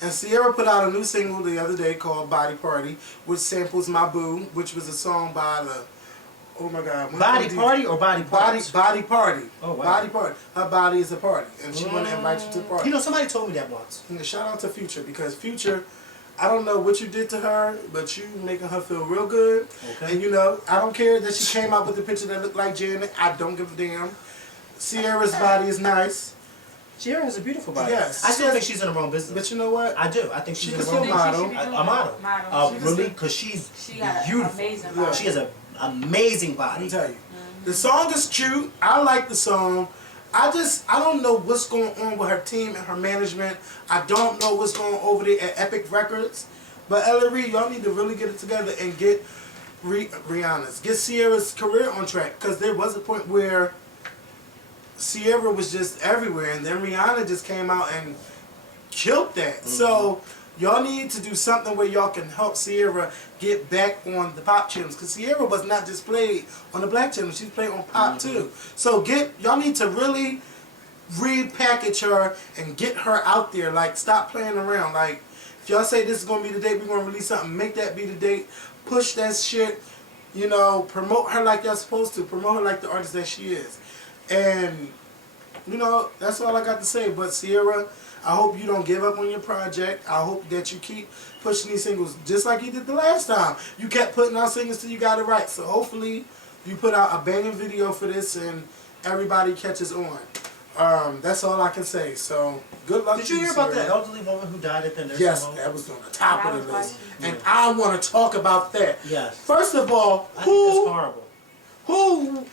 And Sierra put out a new single the other day called Body Party, which samples My Boo, which was a song by the, oh my God. Body Party or Body Party? Body Party. Oh, wow. Body Party. Her body is a party. And she want to invite you to the party. Somebody told me that once. And shout out to Future, because Future, I don't know what you did to her, but you making her feel real good. Okay. And I don't care that she came out with the picture that looked like Janet. I don't give a damn. Sierra's body is nice. Sierra has a beautiful body. Yes. I still think she's in the wrong business. But you know what? I do. I think she's in the still wrong business. model. A model. Really? Because she's beautiful. Amazing body. She has an amazing body. Let me tell you. The song is cute. I like the song. I don't know what's going on with her team and her management. I don't know what's going on over there at Epic Records. But Ella Reed, y'all need to really get it together and get Rihanna's. Get Sierra's career on track. Because there was a point where Sierra was just everywhere, and then Rihanna just came out and killed that. So y'all need to do something where y'all can help Sierra get back on the pop channels, because Sierra was not just played on the black channel, she's played on pop too. So y'all need to really repackage her and get her out there. Like, stop playing around. Like, if y'all say this is gonna be the date we're gonna release something, make that be the date. Push that shit. You know, promote her like you're supposed to. Promote her like the artist that she is. And, you know, that's all I got to say. But Sierra, I hope you don't give up on your project. I hope that you keep pushing these singles just like you did the last time. You kept putting out singles till you got it right. So hopefully you put out a banging video for this and everybody catches on. That's all I can say. So good luck. Did you hear about that elderly woman who died at the nursing home? Yes, that was on the top of the list. And I want to talk about that. Yes. First of all, I think that's horrible.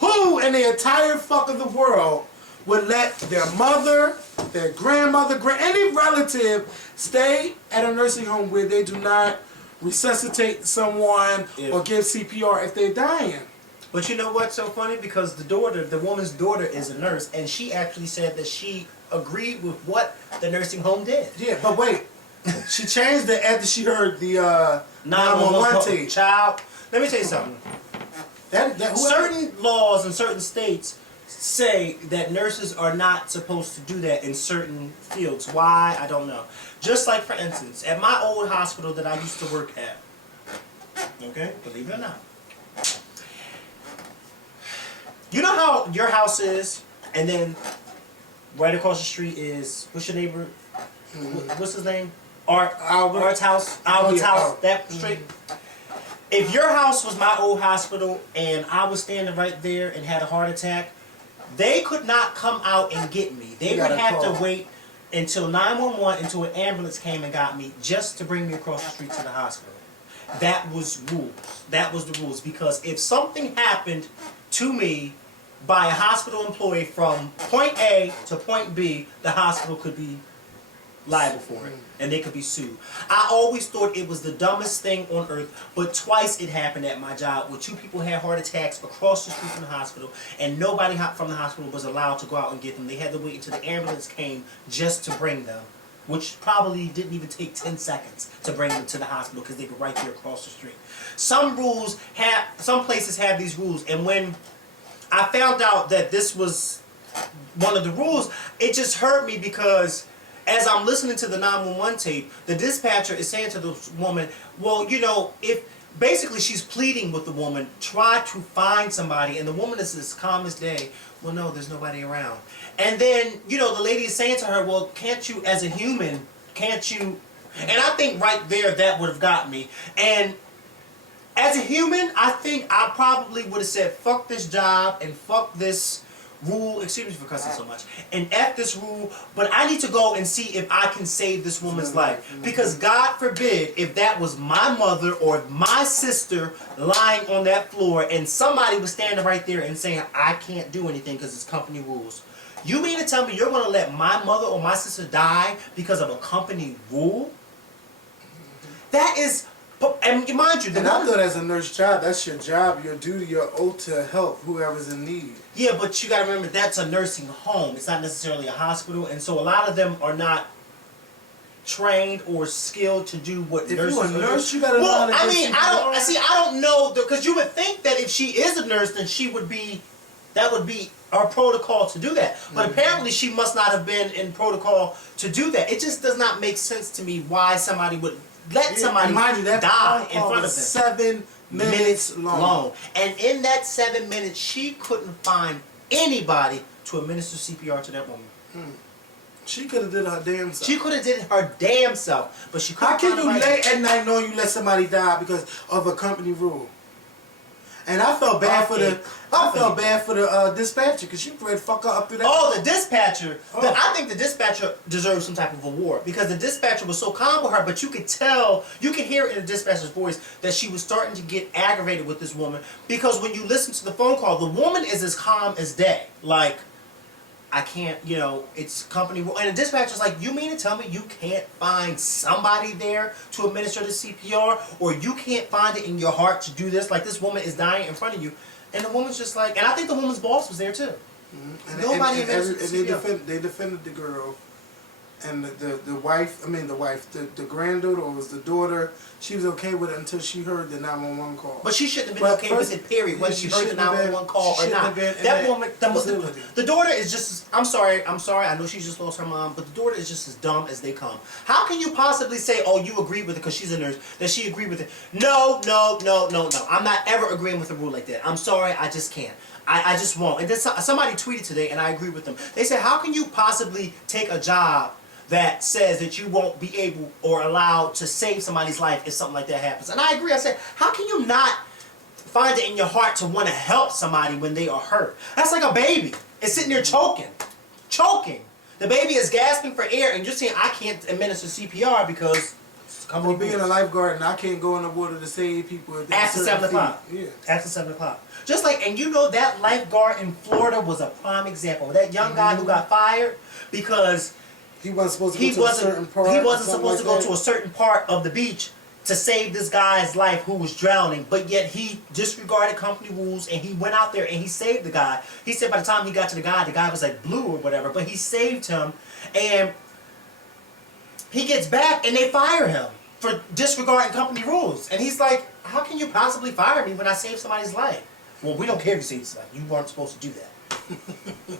Who in the entire fuck of the world would let their mother, their grandmother, any relative stay at a nursing home where they do not resuscitate someone or give CPR if they're dying? But you know what's so funny? Because the woman's daughter is a nurse, and she actually said that she agreed with what the nursing home did. Yeah, but wait. She changed it after she heard the 911 tape. Child, let me tell you something. Certain laws in certain states say that nurses are not supposed to do that in certain fields. Why? I don't know. Just like, for instance, at my old hospital that I used to work at, okay, believe it or not, you know how your house is, and then right across the street is, what's your neighbor? What's his name? Art's house. Albert's house. That street. If your house was my old hospital and I was standing right there and had a heart attack, they could not come out and get me. They would have to wait until 911, until an ambulance came and got me, just to bring me across the street to the hospital. That was rules. That was the rules. Because if something happened to me by a hospital employee from point A to point B, the hospital could be liable for it, and they could be sued. I always thought it was the dumbest thing on earth, but twice it happened at my job where two people had heart attacks across the street from the hospital, and nobody from the hospital was allowed to go out and get them. They had to wait until the ambulance came just to bring them, which probably didn't even take 10 seconds to bring them to the hospital because they were right there across the street. Some places have these rules, and when I found out that this was one of the rules, it just hurt me because as I'm listening to the 911 tape, the dispatcher is saying to the woman, well, you know, if basically she's pleading with the woman, try to find somebody, and the woman is as calm as day, well, no, there's nobody around. And then, you know, the lady is saying to her, well, can't you, as a human, can't you, and I think right there that would have got me. And as a human, I think I probably would have said, fuck this job and fuck this rule, excuse me for cussing so much, and F this rule, but I need to go and see if I can save this woman's life. Because God forbid if that was my mother or my sister lying on that floor and somebody was standing right there and saying, I can't do anything because it's company rules. You mean to tell me you're going to let my mother or my sister die because of a company rule? That is... And mind you, and I thought as a nurse job, that's your job, your duty, your oath to help whoever's in need. Yeah, but you got to remember that's a nursing home. It's not necessarily a hospital, and so a lot of them are not trained or skilled to do what nurses do. If you're a nurse, you got to know how to do CPR. I don't know, because you would think that if she is a nurse, then that would be our protocol to do that. But apparently she must not have been in protocol to do that. It just does not make sense to me why somebody would let somebody die in front of them. 7 minutes long. And in that 7 minutes, she couldn't find anybody to administer CPR to that woman. She could have did her damn self. She could have did her damn self, but she couldn't. How can you lay at night knowing you let somebody die because of a company rule? And I felt bad for the dispatcher because she read fuck her up through that. Oh, the dispatcher! I think the dispatcher deserves some type of award because the dispatcher was so calm with her, but you could tell, you could hear in the dispatcher's voice that she was starting to get aggravated with this woman because when you listen to the phone call, the woman is as calm as day. Like, I can't, you know, it's company rule. And the dispatcher's like, you mean to tell me you can't find somebody there to administer the CPR, or you can't find it in your heart to do this? Like, this woman is dying in front of you. And the woman's just like, and I think the woman's boss was there too. Nobody administered the CPR. They defended the girl. And the wife, the granddaughter, or was the daughter, she was okay with it until she heard the 911 call. But she shouldn't have been okay with it, period, whether she heard the 911 call or not. That woman, the daughter is just as, I'm sorry, I know she just lost her mom, but the daughter is just as dumb as they come. How can you possibly say, oh, you agree with it because she's a nurse, that she agreed with it? No. I'm not ever agreeing with a rule like that. I'm sorry, I just can't. I just won't. And then somebody tweeted today, and I agree with them. They said, how can you possibly take a job that says that you won't be able or allowed to save somebody's life if something like that happens? And I agree. I said, how can you not find it in your heart to want to help somebody when they are hurt? That's like a baby. It's sitting there choking. The baby is gasping for air, and you're saying, I can't administer CPR because... Well, being a lifeguard, and I can't go in the water to save people after 7 o'clock. Yeah. After 7 o'clock. Just like, and you know that lifeguard in Florida was a prime example. That young guy who got fired because he wasn't supposed to go to a certain part. He wasn't supposed to go to a certain part of the beach to save this guy's life who was drowning, but yet he disregarded company rules and he went out there and he saved the guy. He said by the time he got to the guy was like blue or whatever, but he saved him, and he gets back and they fire him for disregarding company rules. And he's like, how can you possibly fire me when I saved somebody's life? Well, we don't care if you saved his life. You weren't supposed to do that.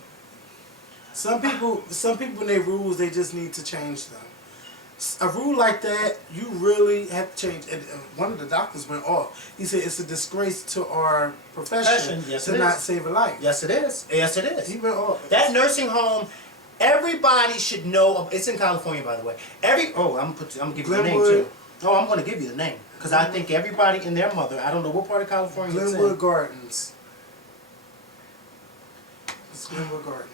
Some people, when they rules, they just need to change them. A rule like that, you really have to change. And one of the doctors went off. He said it's a disgrace to our profession to not save a life. Yes, it is. Yes, it is. He went off. That nursing home, everybody should know. It's in California, by the way. I'm gonna give you the name too. Oh, I'm gonna give you the name because I think everybody and their mother. I don't know what part of California it's in. Glenwood Gardens. It's Glenwood Gardens.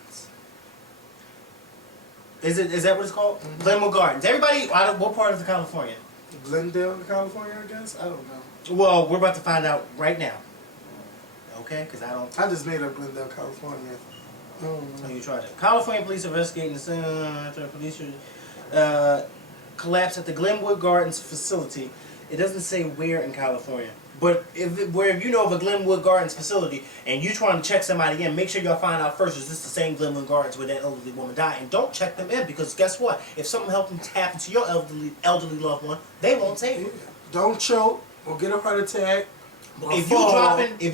Is that what it's called? Mm-hmm. Glenwood Gardens. Everybody, what part of California? Glendale, California, I guess. I don't know. Well, we're about to find out right now. Okay, because I don't. I just made up Glendale, California. Oh, you tried it. California police investigating the police collapse at the Glenwood Gardens facility. It doesn't say where in California. But if you know of a Glenwood Gardens facility and you're trying to check somebody in, make sure y'all find out first, is this the same Glenwood Gardens where that elderly woman died? And don't check them in, because guess what? If something happen to your elderly loved one, they won't save you. Don't choke or get a heart attack. If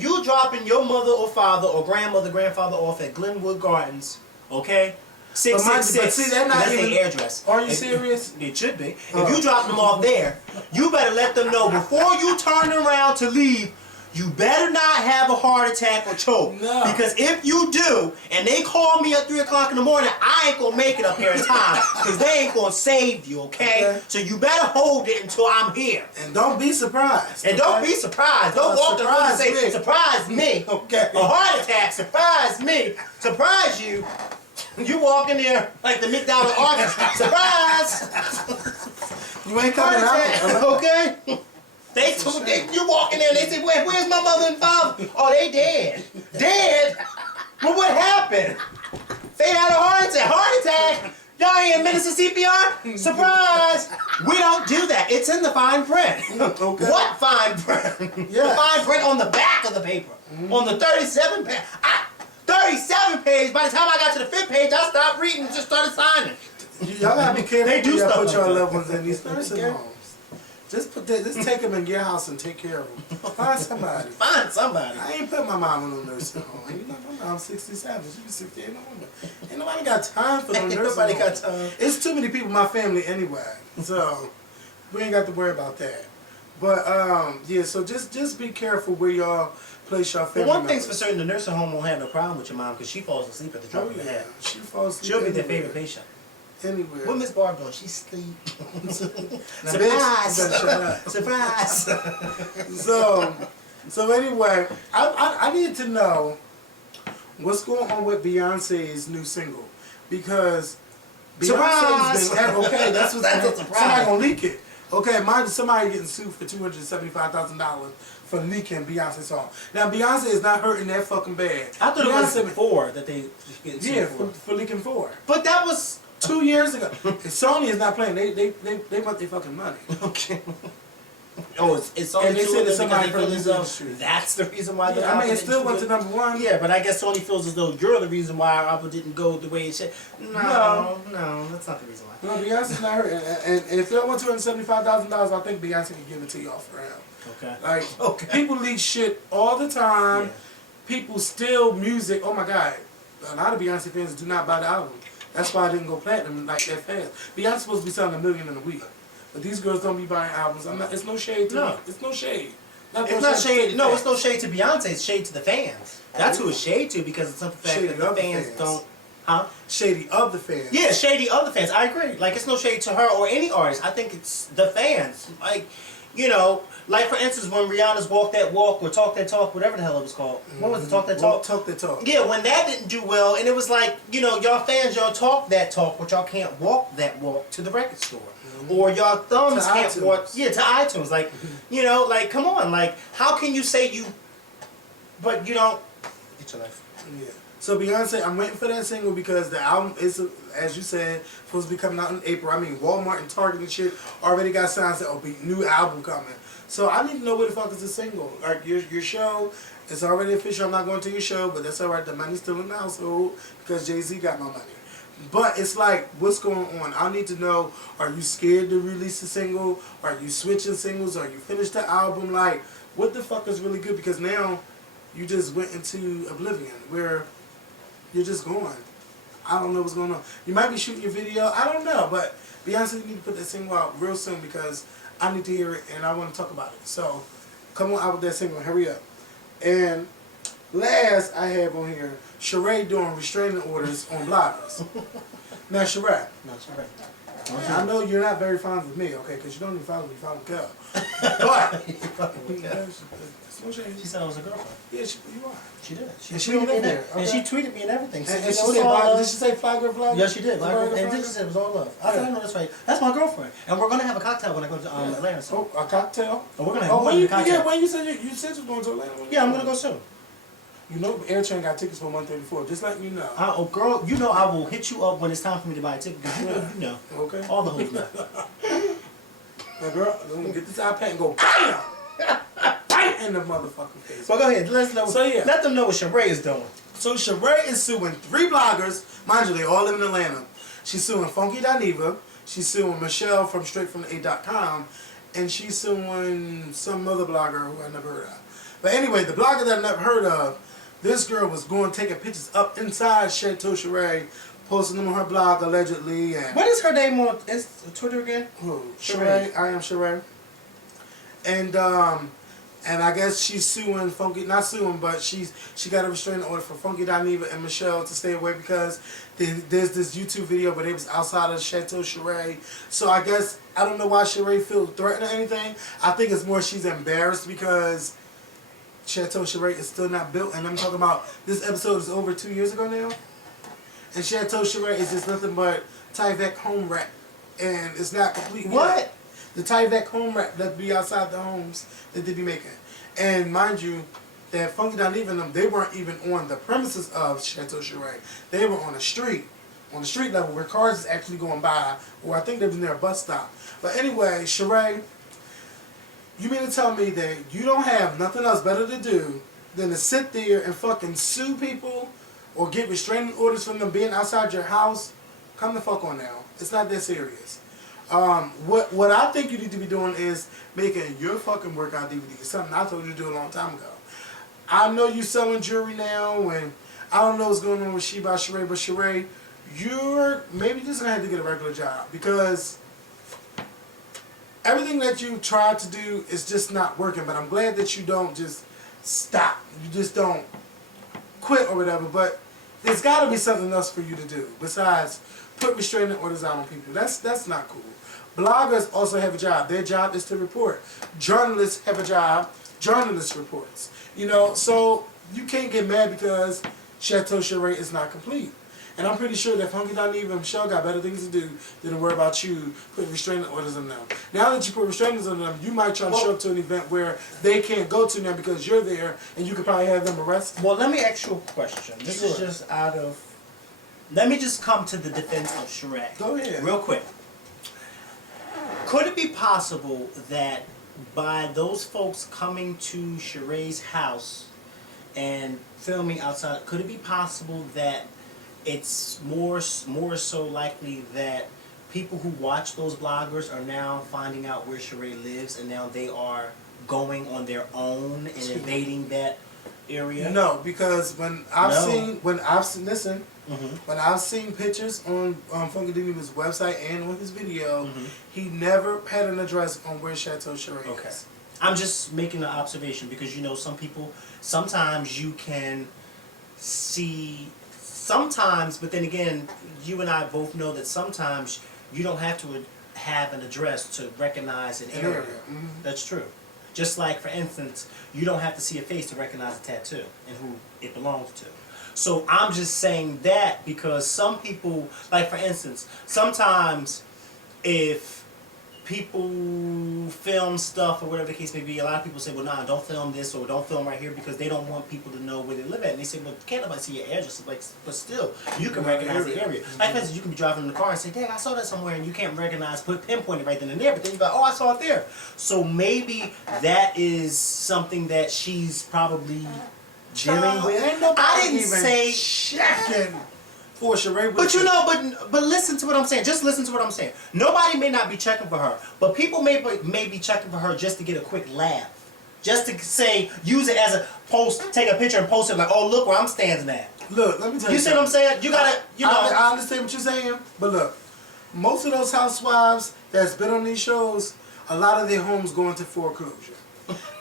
you're dropping your mother or father or grandfather off at Glenwood Gardens, okay? 666. That's their address. Are you serious? It should be. If you drop them off there, you better let them know before you turn around to leave. You better not have a heart attack or choke. No. Because if you do, and they call me at 3 o'clock in the morning, I ain't gonna make it up here in time. Because they ain't gonna save you, okay? So you better hold it until I'm here. And don't be surprised. And don't be surprised. Don't walk around and say, surprise me. Okay. A heart attack, surprise me. Surprise you. You walk in there like the McDonald's artist. Surprise! You ain't coming out. Okay? You walk in there and they say, where's my mother and father? Oh, they dead. Dead? Well, what happened? They had a heart attack. Heart attack? Y'all ain't administer CPR? Surprise! We don't do that. It's in the fine print. Okay. What fine print? Yeah. The fine print on the back of the paper. On the 37 page. 37 page. By the time I got to the 5th page, I stopped reading and just started signing. Y'all gotta be careful. They do stuff put your like loved ones in these nursing homes. Just take them in your house and take care of them. Find somebody. Find somebody. I ain't put my mom in no nursing home. You know, my mom's 67. She be 68. Ain't nobody got time for no nursing Nobody home. got time. It's too many people in my family anyway, so we ain't got to worry about that. But yeah, so just be careful where y'all place your family. Well, one thing's for certain: the nursing home won't have no problem with your mom because she falls asleep at the drop of a hat. She falls asleep. She'll be their favorite patient. Anywhere. What Miss Barb doing? She sleep. Surprise! Surprise! So anyway, I need to know what's going on with Beyonce's new single, because Beyonce's been okay. That's what's a surprise. Somebody gonna leak it. Okay, mind somebody getting sued for $275,000 for leaking Beyonce's song. Now Beyonce is not hurting that fucking bad. I thought it was 4 that they get sued for leaking 4. But that was 2 years ago. Sony is not playing. They want their fucking money. okay. Oh, it's only And they two said of that them because somebody they from feel the as though industry. that's the reason why the Yeah, I mean, album it still didn't went do to number one. Yeah, but I guess Sony feels as though you're the reason why our album didn't go the way it should. No, that's not the reason why. No, Beyonce's not her. And if it went $275,000, I think Beyonce could give it to y'all for him. Okay. Like, Okay. people leak shit all the time. Yeah. People steal music. Oh my God. A lot of Beyonce fans do not buy the album. That's why I didn't go platinum like that fast. Beyonce's supposed to be selling 1 million in a week. But these girls don't be buying albums. It's no shade to me. It's no shade. It's not shade. No, it's no shade to Beyonce. It's shade to the fans. That's who it's shade to because it's something fact that the fans don't. Huh? Shady of the fans. Yeah, shady of the fans. I agree. Like, it's no shade to her or any artist. I think it's the fans. Like, you know, like for instance, when Rihanna's Walk That Walk or Talk That Talk, whatever the hell it was called. What was it? Talk That Talk? Talk That Talk. Yeah, when that didn't do well, and it was like, you know, y'all fans, y'all talk that talk, but y'all can't walk that walk to the record store. Or y'all thumbs To can't iTunes. walk, to iTunes. Like, you know, like, come on. Like, how can you say you, but you don't, get your life. Yeah. So Beyonce, I'm waiting for that single because the album is, as you said, supposed to be coming out in April. I mean, Walmart and Target and shit already got signs that be new album coming. So I need to know where the fuck is the single. Like your show, it's already official. I'm not going to your show, but that's alright. The money's still in the household because Jay-Z got my money. But it's like, what's going on? I need to know, are you scared to release a single? Are you switching singles? Are you finished the album? Like, what the fuck is really good? Because now you just went into oblivion where you're just going. I don't know what's going on. You might be shooting your video. I don't know. But Beyonce, you need to put that single out real soon because I need to hear it and I want to talk about it. So come on out with that single. Hurry up. And last I have on here, Sheree doing restraining orders on bloggers. Now, Sheree. Not Sheree. I know you're not very fond of me, okay, because you don't even follow me, follow Kel. But, She said I was a girlfriend. yeah, you are. She did. And she don't live there. And Okay. she tweeted me and everything. And she it was said, all love. did she say fly girl, fly girl? Yeah, she did. Fly girl, And fly then she girl? said it was all love. I said, I know that's right. That's my girlfriend. And we're going to have a cocktail when I go to Atlanta. So. Oh, a cocktail? Oh, we're going to have Oh, more when than you, a cocktail. yeah, when you said you was going to Atlanta. Yeah, I'm going to go soon. You know, Air Train got tickets for 134. Just letting you know. Oh, girl, you know I will hit you up when it's time for me to buy a ticket because you know. Okay. All the hoes know. Now, girl, I'm gonna get this iPad and go bam, right in the motherfucking face. So go ahead. Let them know what Sheree is doing. So Sheree is suing 3 bloggers. Mind you, they all live in Atlanta. She's suing Funky Dineva. She's suing Michelle from StraightFromTheA.com. And she's suing some other blogger who I never heard of. But anyway, the blogger that I never heard of, this girl was going taking pictures up inside Chateau Sheree, posting them on her blog allegedly. And What is her name on Twitter again? who? Sheree. I am Sheree. And I guess she's suing Funky, not suing, but she got a restraining order for Funky Dineva and Michelle to stay away because there's this YouTube video where they was outside of Chateau Sheree. So I guess, I don't know why Sheree feels threatened or anything. I think it's more she's embarrassed because Chateau Sheree is still not built. And I'm talking about, this episode is over 2 years ago now. And Chateau Sheree is just nothing but Tyvek home wrap. And it's not complete. What? The Tyvek home wrap that be outside the homes that they be making. And mind you, that Funky Dineva and them, they weren't even on the premises of Chateau Sheree. They were on the street level where cars is actually going by, or I think they was near a bus stop. But anyway, Sheree, you mean to tell me that you don't have nothing else better to do than to sit there and fucking sue people or get restraining orders from them being outside your house? Come the fuck on now. It's not that serious. What I think you need to be doing is making your fucking workout DVD. Something I told you to do a long time ago. I know you selling jewelry now, and I don't know what's going on with She by Sheree, but Sheree, you're maybe just gonna have to get a regular job because everything that you tried to do is just not working. But I'm glad that you don't just stop. You just don't quit or whatever. But there's got to be something else for you to do besides put restraining orders out on people. That's not cool. Bloggers also have a job. Their job is to report. Journalists have a job. Journalists reports. You know, so you can't get mad because Chateau Sheree is not complete. And I'm pretty sure that Funky Dineva and Michelle got better things to do than to worry about you putting restraining orders on them. Now that you put restraining orders on them, you might try to show up to an event where they can't go to now because you're there, and you could probably have them arrested. Well, let me ask you a question. This is just out of... Let me just come to the defense of Sheree. Go ahead. Real quick. Could it be possible that by those folks coming to Sheree's house and filming outside, could it be possible that it's more so likely that people who watch those bloggers are now finding out where Sheree lives, and now they are going on their own and invading that area? No, because when I've seen pictures on Funky Dini's website and on his video, he never had an address on where Chateau Sheree is. I'm just making an observation because some people, sometimes you can see, but then again, you and I both know that sometimes you don't have to have an address to recognize an area. That's true. Just like, for instance, you don't have to see a face to recognize a tattoo and who it belongs to. So I'm just saying that because some people, like for instance, sometimes if people film stuff or whatever the case may be, a lot of people say, well, nah, don't film this or don't film right here because they don't want people to know where they live at. And they say, well, can't nobody see your address? Like, but still, you can recognize the area. Like, for instance, you can be driving in the car and say, dang, I saw that somewhere, and you can't recognize, pinpoint it right then and there, but then you go, oh, I saw it there. So maybe that is something that she's probably dealing with. I didn't say checking for Sheree. But listen to what I'm saying. Just listen to what I'm saying. Nobody may not be checking for her, but people may be checking for her just to get a quick laugh. Just to say, use it as a post, take a picture and post it like, oh, look where I'm standing at. Look, let me tell you. You see what I'm saying? You gotta, I understand what you're saying, but look, most of those housewives that's been on these shows, a lot of their homes go into foreclosure.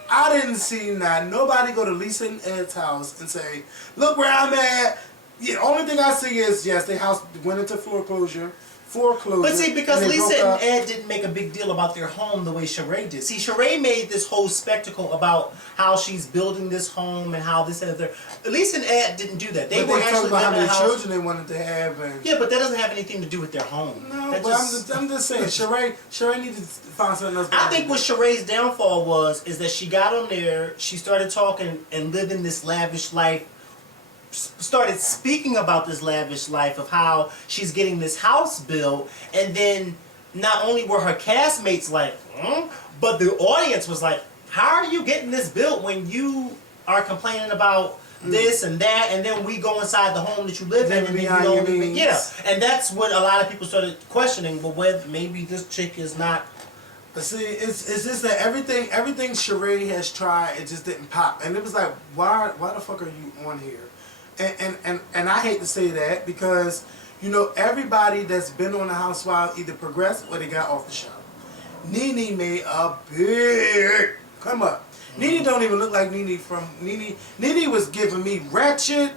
I didn't see nobody go to Lisa and Ed's house and say, look where I'm at. The only thing I see is, yes, their house went into foreclosure. But see, because Lisa and Ed didn't make a big deal about their home the way Sheree did. See, Sheree made this whole spectacle about how she's building this home and how this and that. Lisa and Ed didn't do that. They were actually about how many children they wanted to have. And yeah, but that doesn't have anything to do with their home. No, but I'm just saying, Sheree needed to find something else. I think what Sheree's downfall is that she got on there, she started talking and living this lavish life, started speaking about this lavish life of how she's getting this house built, and then not only were her castmates like, but the audience was like, how are you getting this built when you are complaining about this and that, and then we go inside the home that you live in, and then you don't even, and that's what a lot of people started questioning, but whether maybe this chick is not. But see, it's just that everything Sheree has tried, it just didn't pop, and it was like, why the fuck are you on here? And I hate to say that because, everybody that's been on the Housewives either progressed or they got off the show. Nene made a big come up. Nene don't even look like Nene from Nene. Nene was giving me ratchet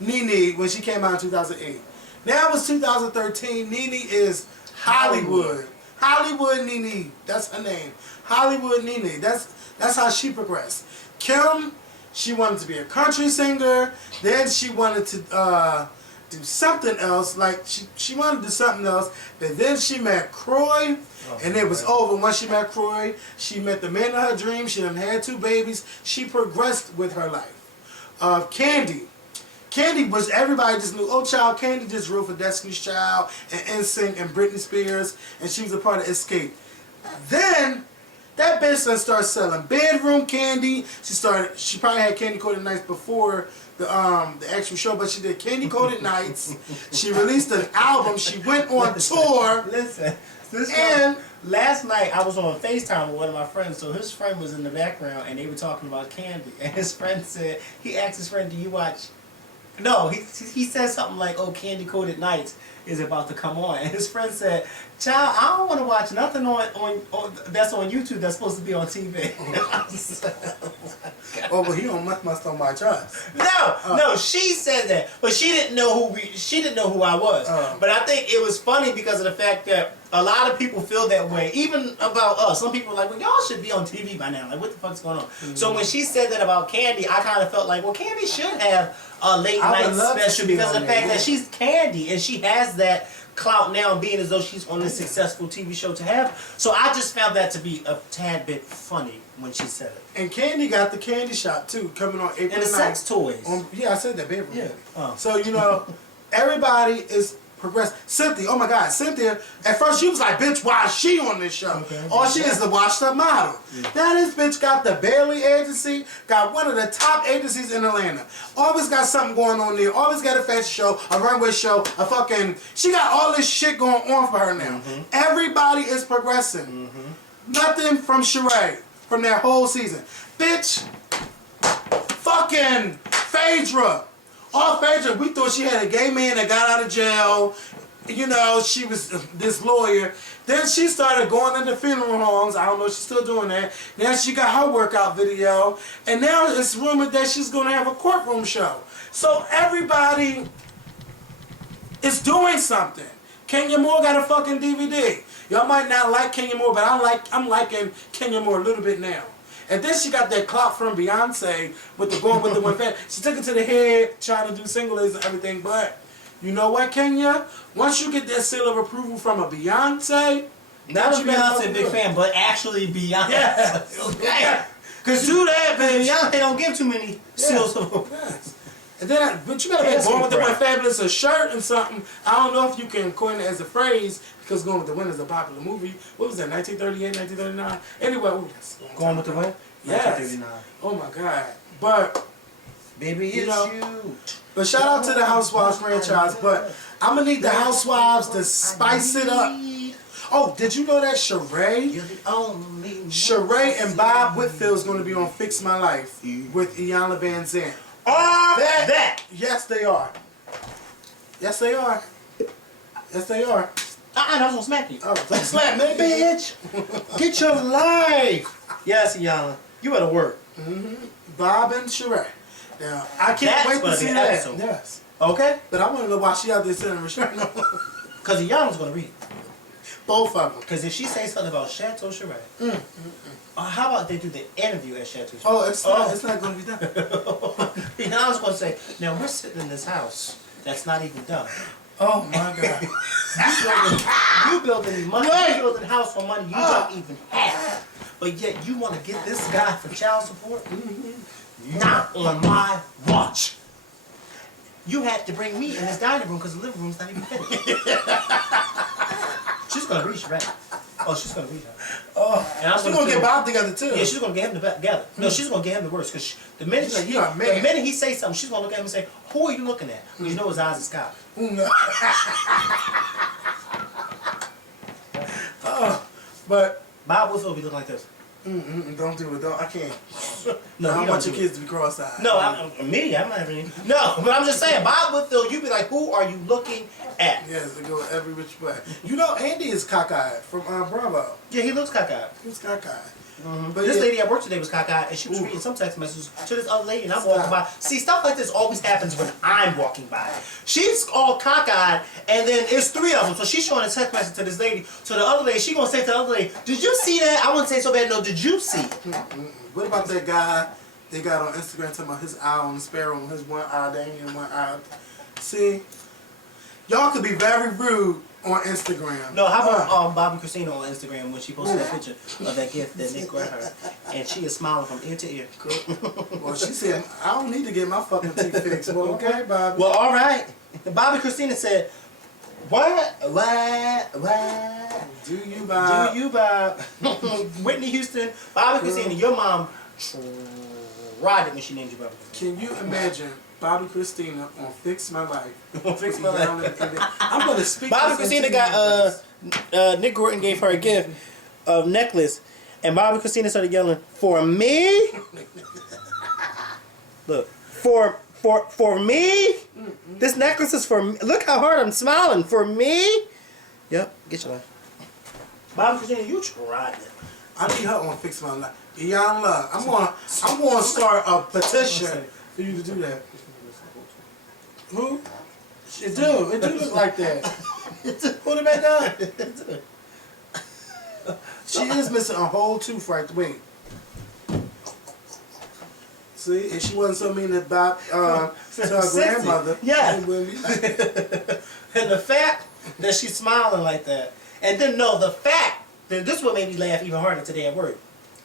Nene when she came out in 2008. Now it's 2013. Nene is Hollywood. Hollywood Nene. That's her name. Hollywood Nene. That's how she progressed. Kim, she wanted to be a country singer. Then she wanted to do something else. Like she wanted to do something else. But then she met Croy, and it was over. Once she met Croy, she met the man of her dreams. She done had 2 babies. She progressed with her life. Candy was, everybody just knew, oh child, Candy just wrote for Destiny's Child and NSYNC and Britney Spears, and she was a part of Escape. Then that bitch done started selling bedroom candy. She probably had Candy Coated Nights before the actual show, but she did Candy Coated Nights. She released an album. She went on tour. Listen, and last night I was on FaceTime with one of my friends, so his friend was in the background and they were talking about Candy, and his friend said, he asked his friend, do you watch? No, he said something like, oh, Candy Coated Nights is about to come on. And his friend said, child, I don't want to watch nothing on that's on YouTube that's supposed to be on TV. Oh, but he don't must on my trust. No, she said that, but she didn't know who I was. But I think it was funny because of the fact that a lot of people feel that way, even about us. Some people are like, well, y'all should be on TV by now. Like, what the fuck's going on? So when she said that about Candy, I kind of felt like, well, Candy should have a late night special because of the fact that she's Candy and she has that clout now, being as though she's on this successful TV show to have. So I just found that to be a tad bit funny when she said it. And Candy got the candy shop too, coming on April 9th. And the sex toys. Yeah, I said that, baby. Yeah. So everybody is progress. Cynthia, oh my God, Cynthia, at first she was like, bitch, why is she on this show? Okay. All she is the washed up model. Now this bitch got the Bailey agency, got one of the top agencies in Atlanta. Always got something going on there. Always got a fashion show, a runway show, a fucking, she got all this shit going on for her now. Everybody is progressing. Nothing from Sheree, from that whole season. Bitch, fucking Phaedra. All Phaedra, we thought she had a gay man that got out of jail. You know, she was this lawyer. Then she started going into funeral homes. I don't know if she's still doing that. Now she got her workout video. And now it's rumored that she's going to have a courtroom show. So everybody is doing something. Kenya Moore got a fucking DVD. Y'all might not like Kenya Moore, but I'm liking Kenya Moore a little bit now. And then she got that clout from Beyonce with the going with the one fan. She took it to the head, trying to do singles and everything. But you know what, Kenya? Once you get that seal of approval from a Beyonce, not a Beyonce big fan, but actually Beyonce. Yes. Okay. Cause do that, bitch. Beyonce don't give too many seals of approval. Yes. And then, but you gotta be going with the one fabulous a shirt and something. I don't know if you can coin it as a phrase because Going with the Wind is a popular movie. What was that? 1938, 1939. Anyway, ooh, that's Going with the Wind. Yes. 1939. Oh my God. But baby, you it's know, you. but shout out to the Housewives franchise. But I'm gonna need the Housewives to spice it up. Oh, did you know that Sheree and Bob Whitfield is going to be on Fix My Life with Iyanla Van Zandt? That? Yes, they are. Yes, they are. Yes, they are. I was gonna smack you. Oh, don't slap me, Bitch, get your life. Yes, Iyanla, you better work. Bob and Sheree. Now, I can't wait to see that. Episode. Yes. Okay? But I want to know why she out there sitting restraining. Because Iyanla's gonna read it. Both of them. Because if she says something about Chateau Sheree, how about they do the interview at Chateau Sheree? Oh, it's not going to be done. Iyanla's gonna say, now we're sitting in this house that's not even done. Oh my God. You building money, you building a house for money you don't even have. But yet you want to get this guy for child support? Not on my watch. You had to bring me in this dining room because the living room's not even finished. She's going to reach right. Oh, she's going to reach her. Oh, and she's going to get Bob together too. Yeah, she's going to get him together. No, she's going to get him the worst because the minute he says something, she's going to look at him and say, who are you looking at? Because you know his eyes is cocked. But Bob Whitfield be looking like this. Don't do it. Don't. I can't. No, I don't want your kids to be cross-eyed. No, I'm not having any. No, but I'm just saying, Bob Whitfield, you be like, who are you looking at? Yes, they go every which way. You know, Andy is cockeyed from Bravo. Yeah, he looks cockeyed. He's cockeyed. But this lady at work today was cockeyed, and she was reading some text messages to this other lady, and I'm walking by. See, stuff like this always happens when I'm walking by. She's all cockeyed, and then it's three of them, so she's showing a text message to this lady. So the other lady, she gonna say to the other lady, "Did you see that?" I wouldn't say so bad. No, did you see? What about that guy they got on Instagram talking about his eye on the sparrow and his one eye down here and one eye? See, y'all could be very rude on Instagram. No, how about Bobby Christina on Instagram when she posted that picture of that gift that Nick got her, and she is smiling from ear to ear. Well, she said, I don't need to get my fucking teeth fixed. Well, okay, Bobby. Well, all right. Bobby Christina said, what? Do you, Bob? Do you, Bob? Whitney Houston, Bobby Christina, your mom tried it when she named you Bobby Christina. Can you imagine Bobby Christina on Fix My Life? Fix My Life. I'm going to speak Bobby Christina got, Nick Gordon gave her a gift of necklace, and Bobby Christina started yelling, for me? Look, for me? This necklace is for me. Look how hard I'm smiling. For me? Yep, get your life. Bobby Christina, you tried it. I need her on Fix My Life. Iyanla, I'm going to start a petition for you to do that. Who? It do look like that. Put it back up. She is missing a whole tooth right there. Wait. See, if she wasn't so mean to Bob, to her grandmother, yeah. it wouldn't be like that. And the fact that she's smiling like that, and then the fact that this is what made me laugh even harder today at work.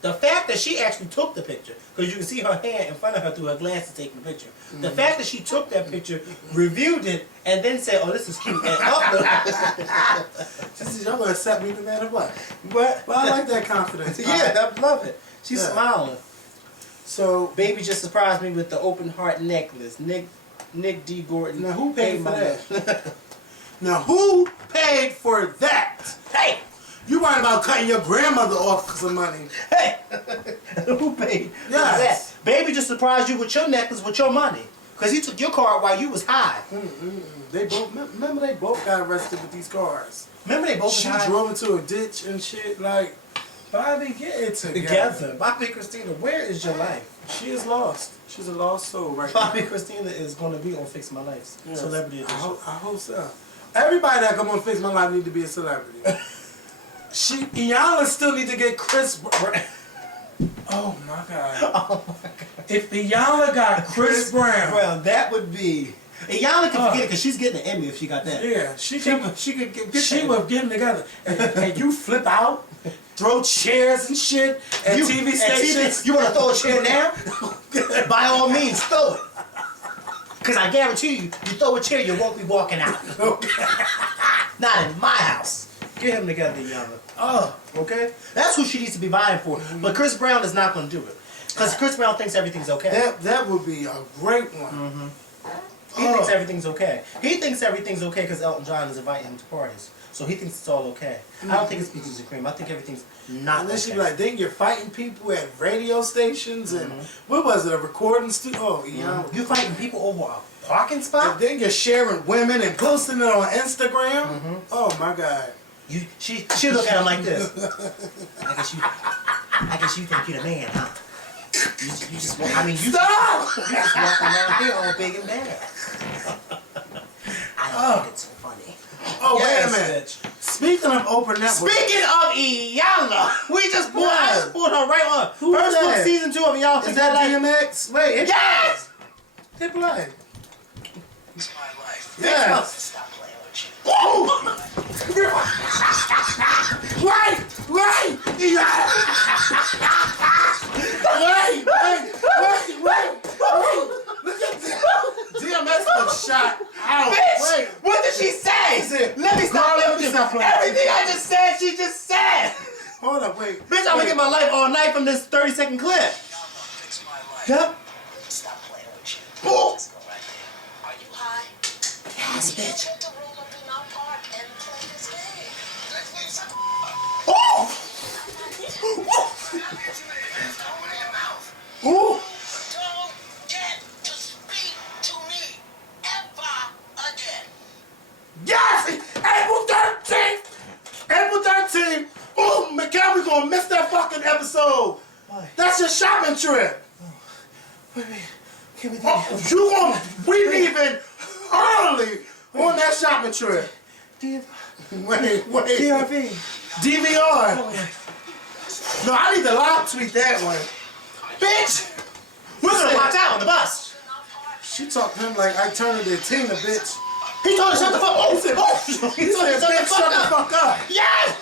The fact that she actually took the picture, because you can see her hand in front of her through her glasses taking the picture. The fact that she took that picture, reviewed it, and then said, "Oh, this is cute," and uploaded. She said, "Y'all gonna accept me no matter what." But Well, I like that confidence. yeah, I love it. She's smiling. So, Baby just surprised me with the open heart necklace. Nick D. Gordon. now who paid for my that? Now who paid for that? Hey! You worried about cutting your grandmother off for some money? Hey! Who paid for Yes. that? Baby just surprised you with your necklace with your money. Because he took your card while you was high. They both remember they both got arrested with these cars. Remember they both She was high? drove into a ditch and shit. Like, Bobby, get it Together. Bobby Christina, where is your life? She is lost. She's a lost soul right Bobby now. Christina is going to be on Fix My Life. Yes. Celebrity edition. I hope so. Everybody that come on Fix My Life need to be a celebrity. Iyanla still need to get Chris. Oh my God. Oh my God. If Iyanla got Chris Brown. Well, that would be... Iyanla can forget it because she's getting an Emmy if she got that. Yeah, she could get she was getting together. And you flip out, throw chairs and shit at TV stations. You want to throw a chair now? By all means, throw it. Because I guarantee you, you throw a chair, you won't be walking out. Not in my house. Get him together, Iyanla. Oh, okay? That's who she needs to be vying for. But Chris Brown is not going to do it. Because Chris Brown thinks everything's okay. That would be a great one. He thinks everything's okay. He thinks everything's okay because Elton John is inviting him to parties. So he thinks it's all okay. I don't think it's peaches and cream. I think everything's not And then okay. she be like, then you're fighting people at radio stations and what was it, a recording studio? Oh, yeah. You fighting people over a parking spot? And then you're sharing women and posting it on Instagram. Oh my God. She look at him like this. I guess you think you're the man, huh? You just walk, I mean, you Stop! you just walk around here all big and bad. I don't think it's so funny. Oh, Yes, wait a minute. bitch. Speaking of Oprah Network. Speaking of Iyanla, I just pulled her right on. Who's First look, that? season 2 of Iyanla. Is that DMX? Wait, hit Yes! Hit play. It's my life. Yes. Stop playing with you. Oh! Wait! Yeah. Wait! Look at this. DMX was shot out. Bitch! Wait. What did she say? said, Let me stop Girl, playing with you. stop playing. Everything I just said, she just said. Hold up, wait. Bitch, I'm gonna get my life all night from this 30-second clip. Fix my life. Yep. Stop playing with you. Bull. Let's go right there. Are you high? Yes, bitch. Get to roll up in our park and play this game. Let's play some. Oh! Ooh. Don't get to speak to me ever again. Yes! April 13th! April 13th! Oh, Mikhail, we gonna miss that fucking episode. Why? That's your shopping trip. Wait. Can we We leaving early on that shopping trip. Wait. DRV. DVR. No, I need to live tweet that one. Bitch! We're gonna watch out on the bus. She talked to him like I turned her to Tina, bitch. He told her shut the fuck up. He said, bitch, shut the fuck up. Yes!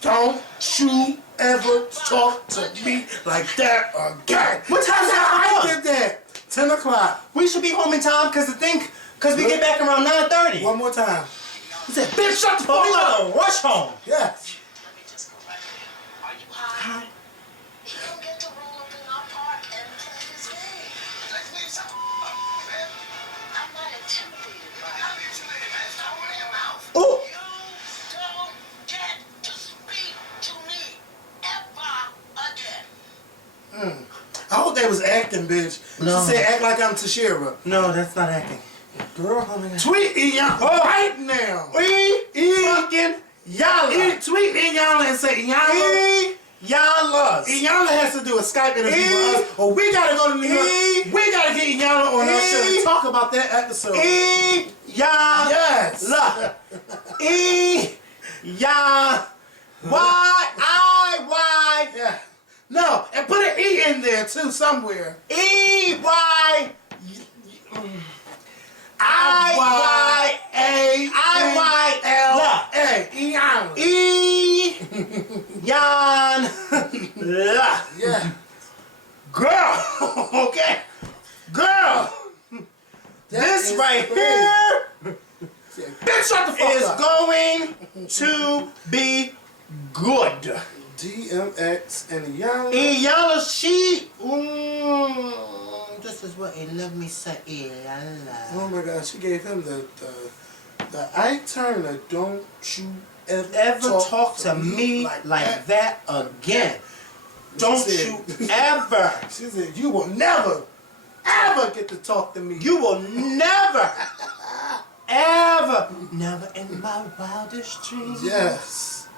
Don't you ever talk to me like that again. What time is that? I did that. 10 o'clock. We should be home in time because we get back around 9:30. One more time. He said, bitch, shut the fuck up. We gotta rush home. Yes. Let me just go right there. Are you high? You don't get to roll up in our park and play this game. Let's play some. Man. I'm not intimidated by it. I'm intimidated, man. Stop running your mouth. Ooh. You don't get to speak to me ever again. I hope they was acting, bitch. No. She said act like I'm Tashira. No, that's not acting. Girl, oh my God. Tweet Iyanla right now. Fucking Iyanla. Tweet Iyanla and say Iyanla. Iyanla has to do a Skype interview with us, or we gotta go to New York. We gotta get Iyanla on our show and talk about that episode. Yes. Y. Yeah. No, and put an E in there too somewhere. I-Y-A. Iyanla. E. This is right crazy. here Bitch, shut the fuck is up. going to be good. DMX and Iyanla. Iyanla, she. This is what it let me say. Iyanla. Oh my God, she gave him the Ike Turner. Don't you Ever talk to me like that again? Don't you ever. She said, you will never, ever get to talk to me. You will never, ever, never in my wildest dreams. Yes.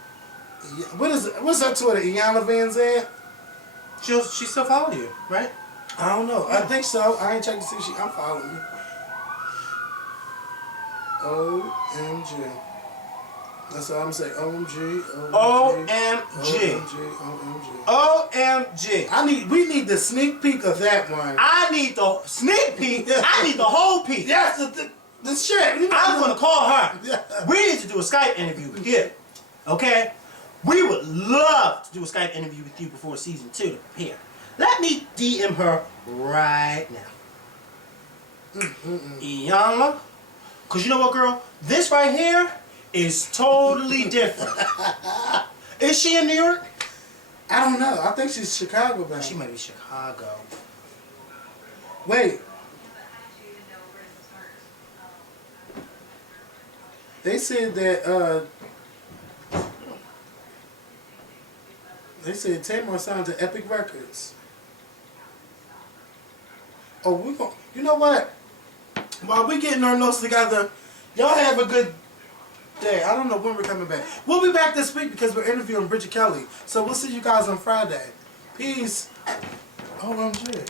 Yeah. What's her Twitter? Iyanla Van Zandt? She still follow you, right? I don't know. I think so. I ain't checked to see if I'm following me. OMG. That's all I'm saying. OMG. OMG. OMG. We need the sneak peek of that one. I need the sneak peek. I need the whole peek. Yes, the shit. I'm gonna call her. Yeah. We need to do a Skype interview with you. Okay? We would love to do a Skype interview with you before season 2 to prepare. Let me DM her right now. Iyanla. Cause you know what, girl? This right here is totally different. Is she in New York? I don't know. I think she's Chicago bound. She might be Chicago. Wait. They said that Tamar signed to Epic Records. Oh, you know what? While we getting our notes together, y'all have a good day. I don't know when we're coming back. We'll be back this week because we're interviewing Bridget Kelly. So we'll see you guys on Friday. Peace. OMG.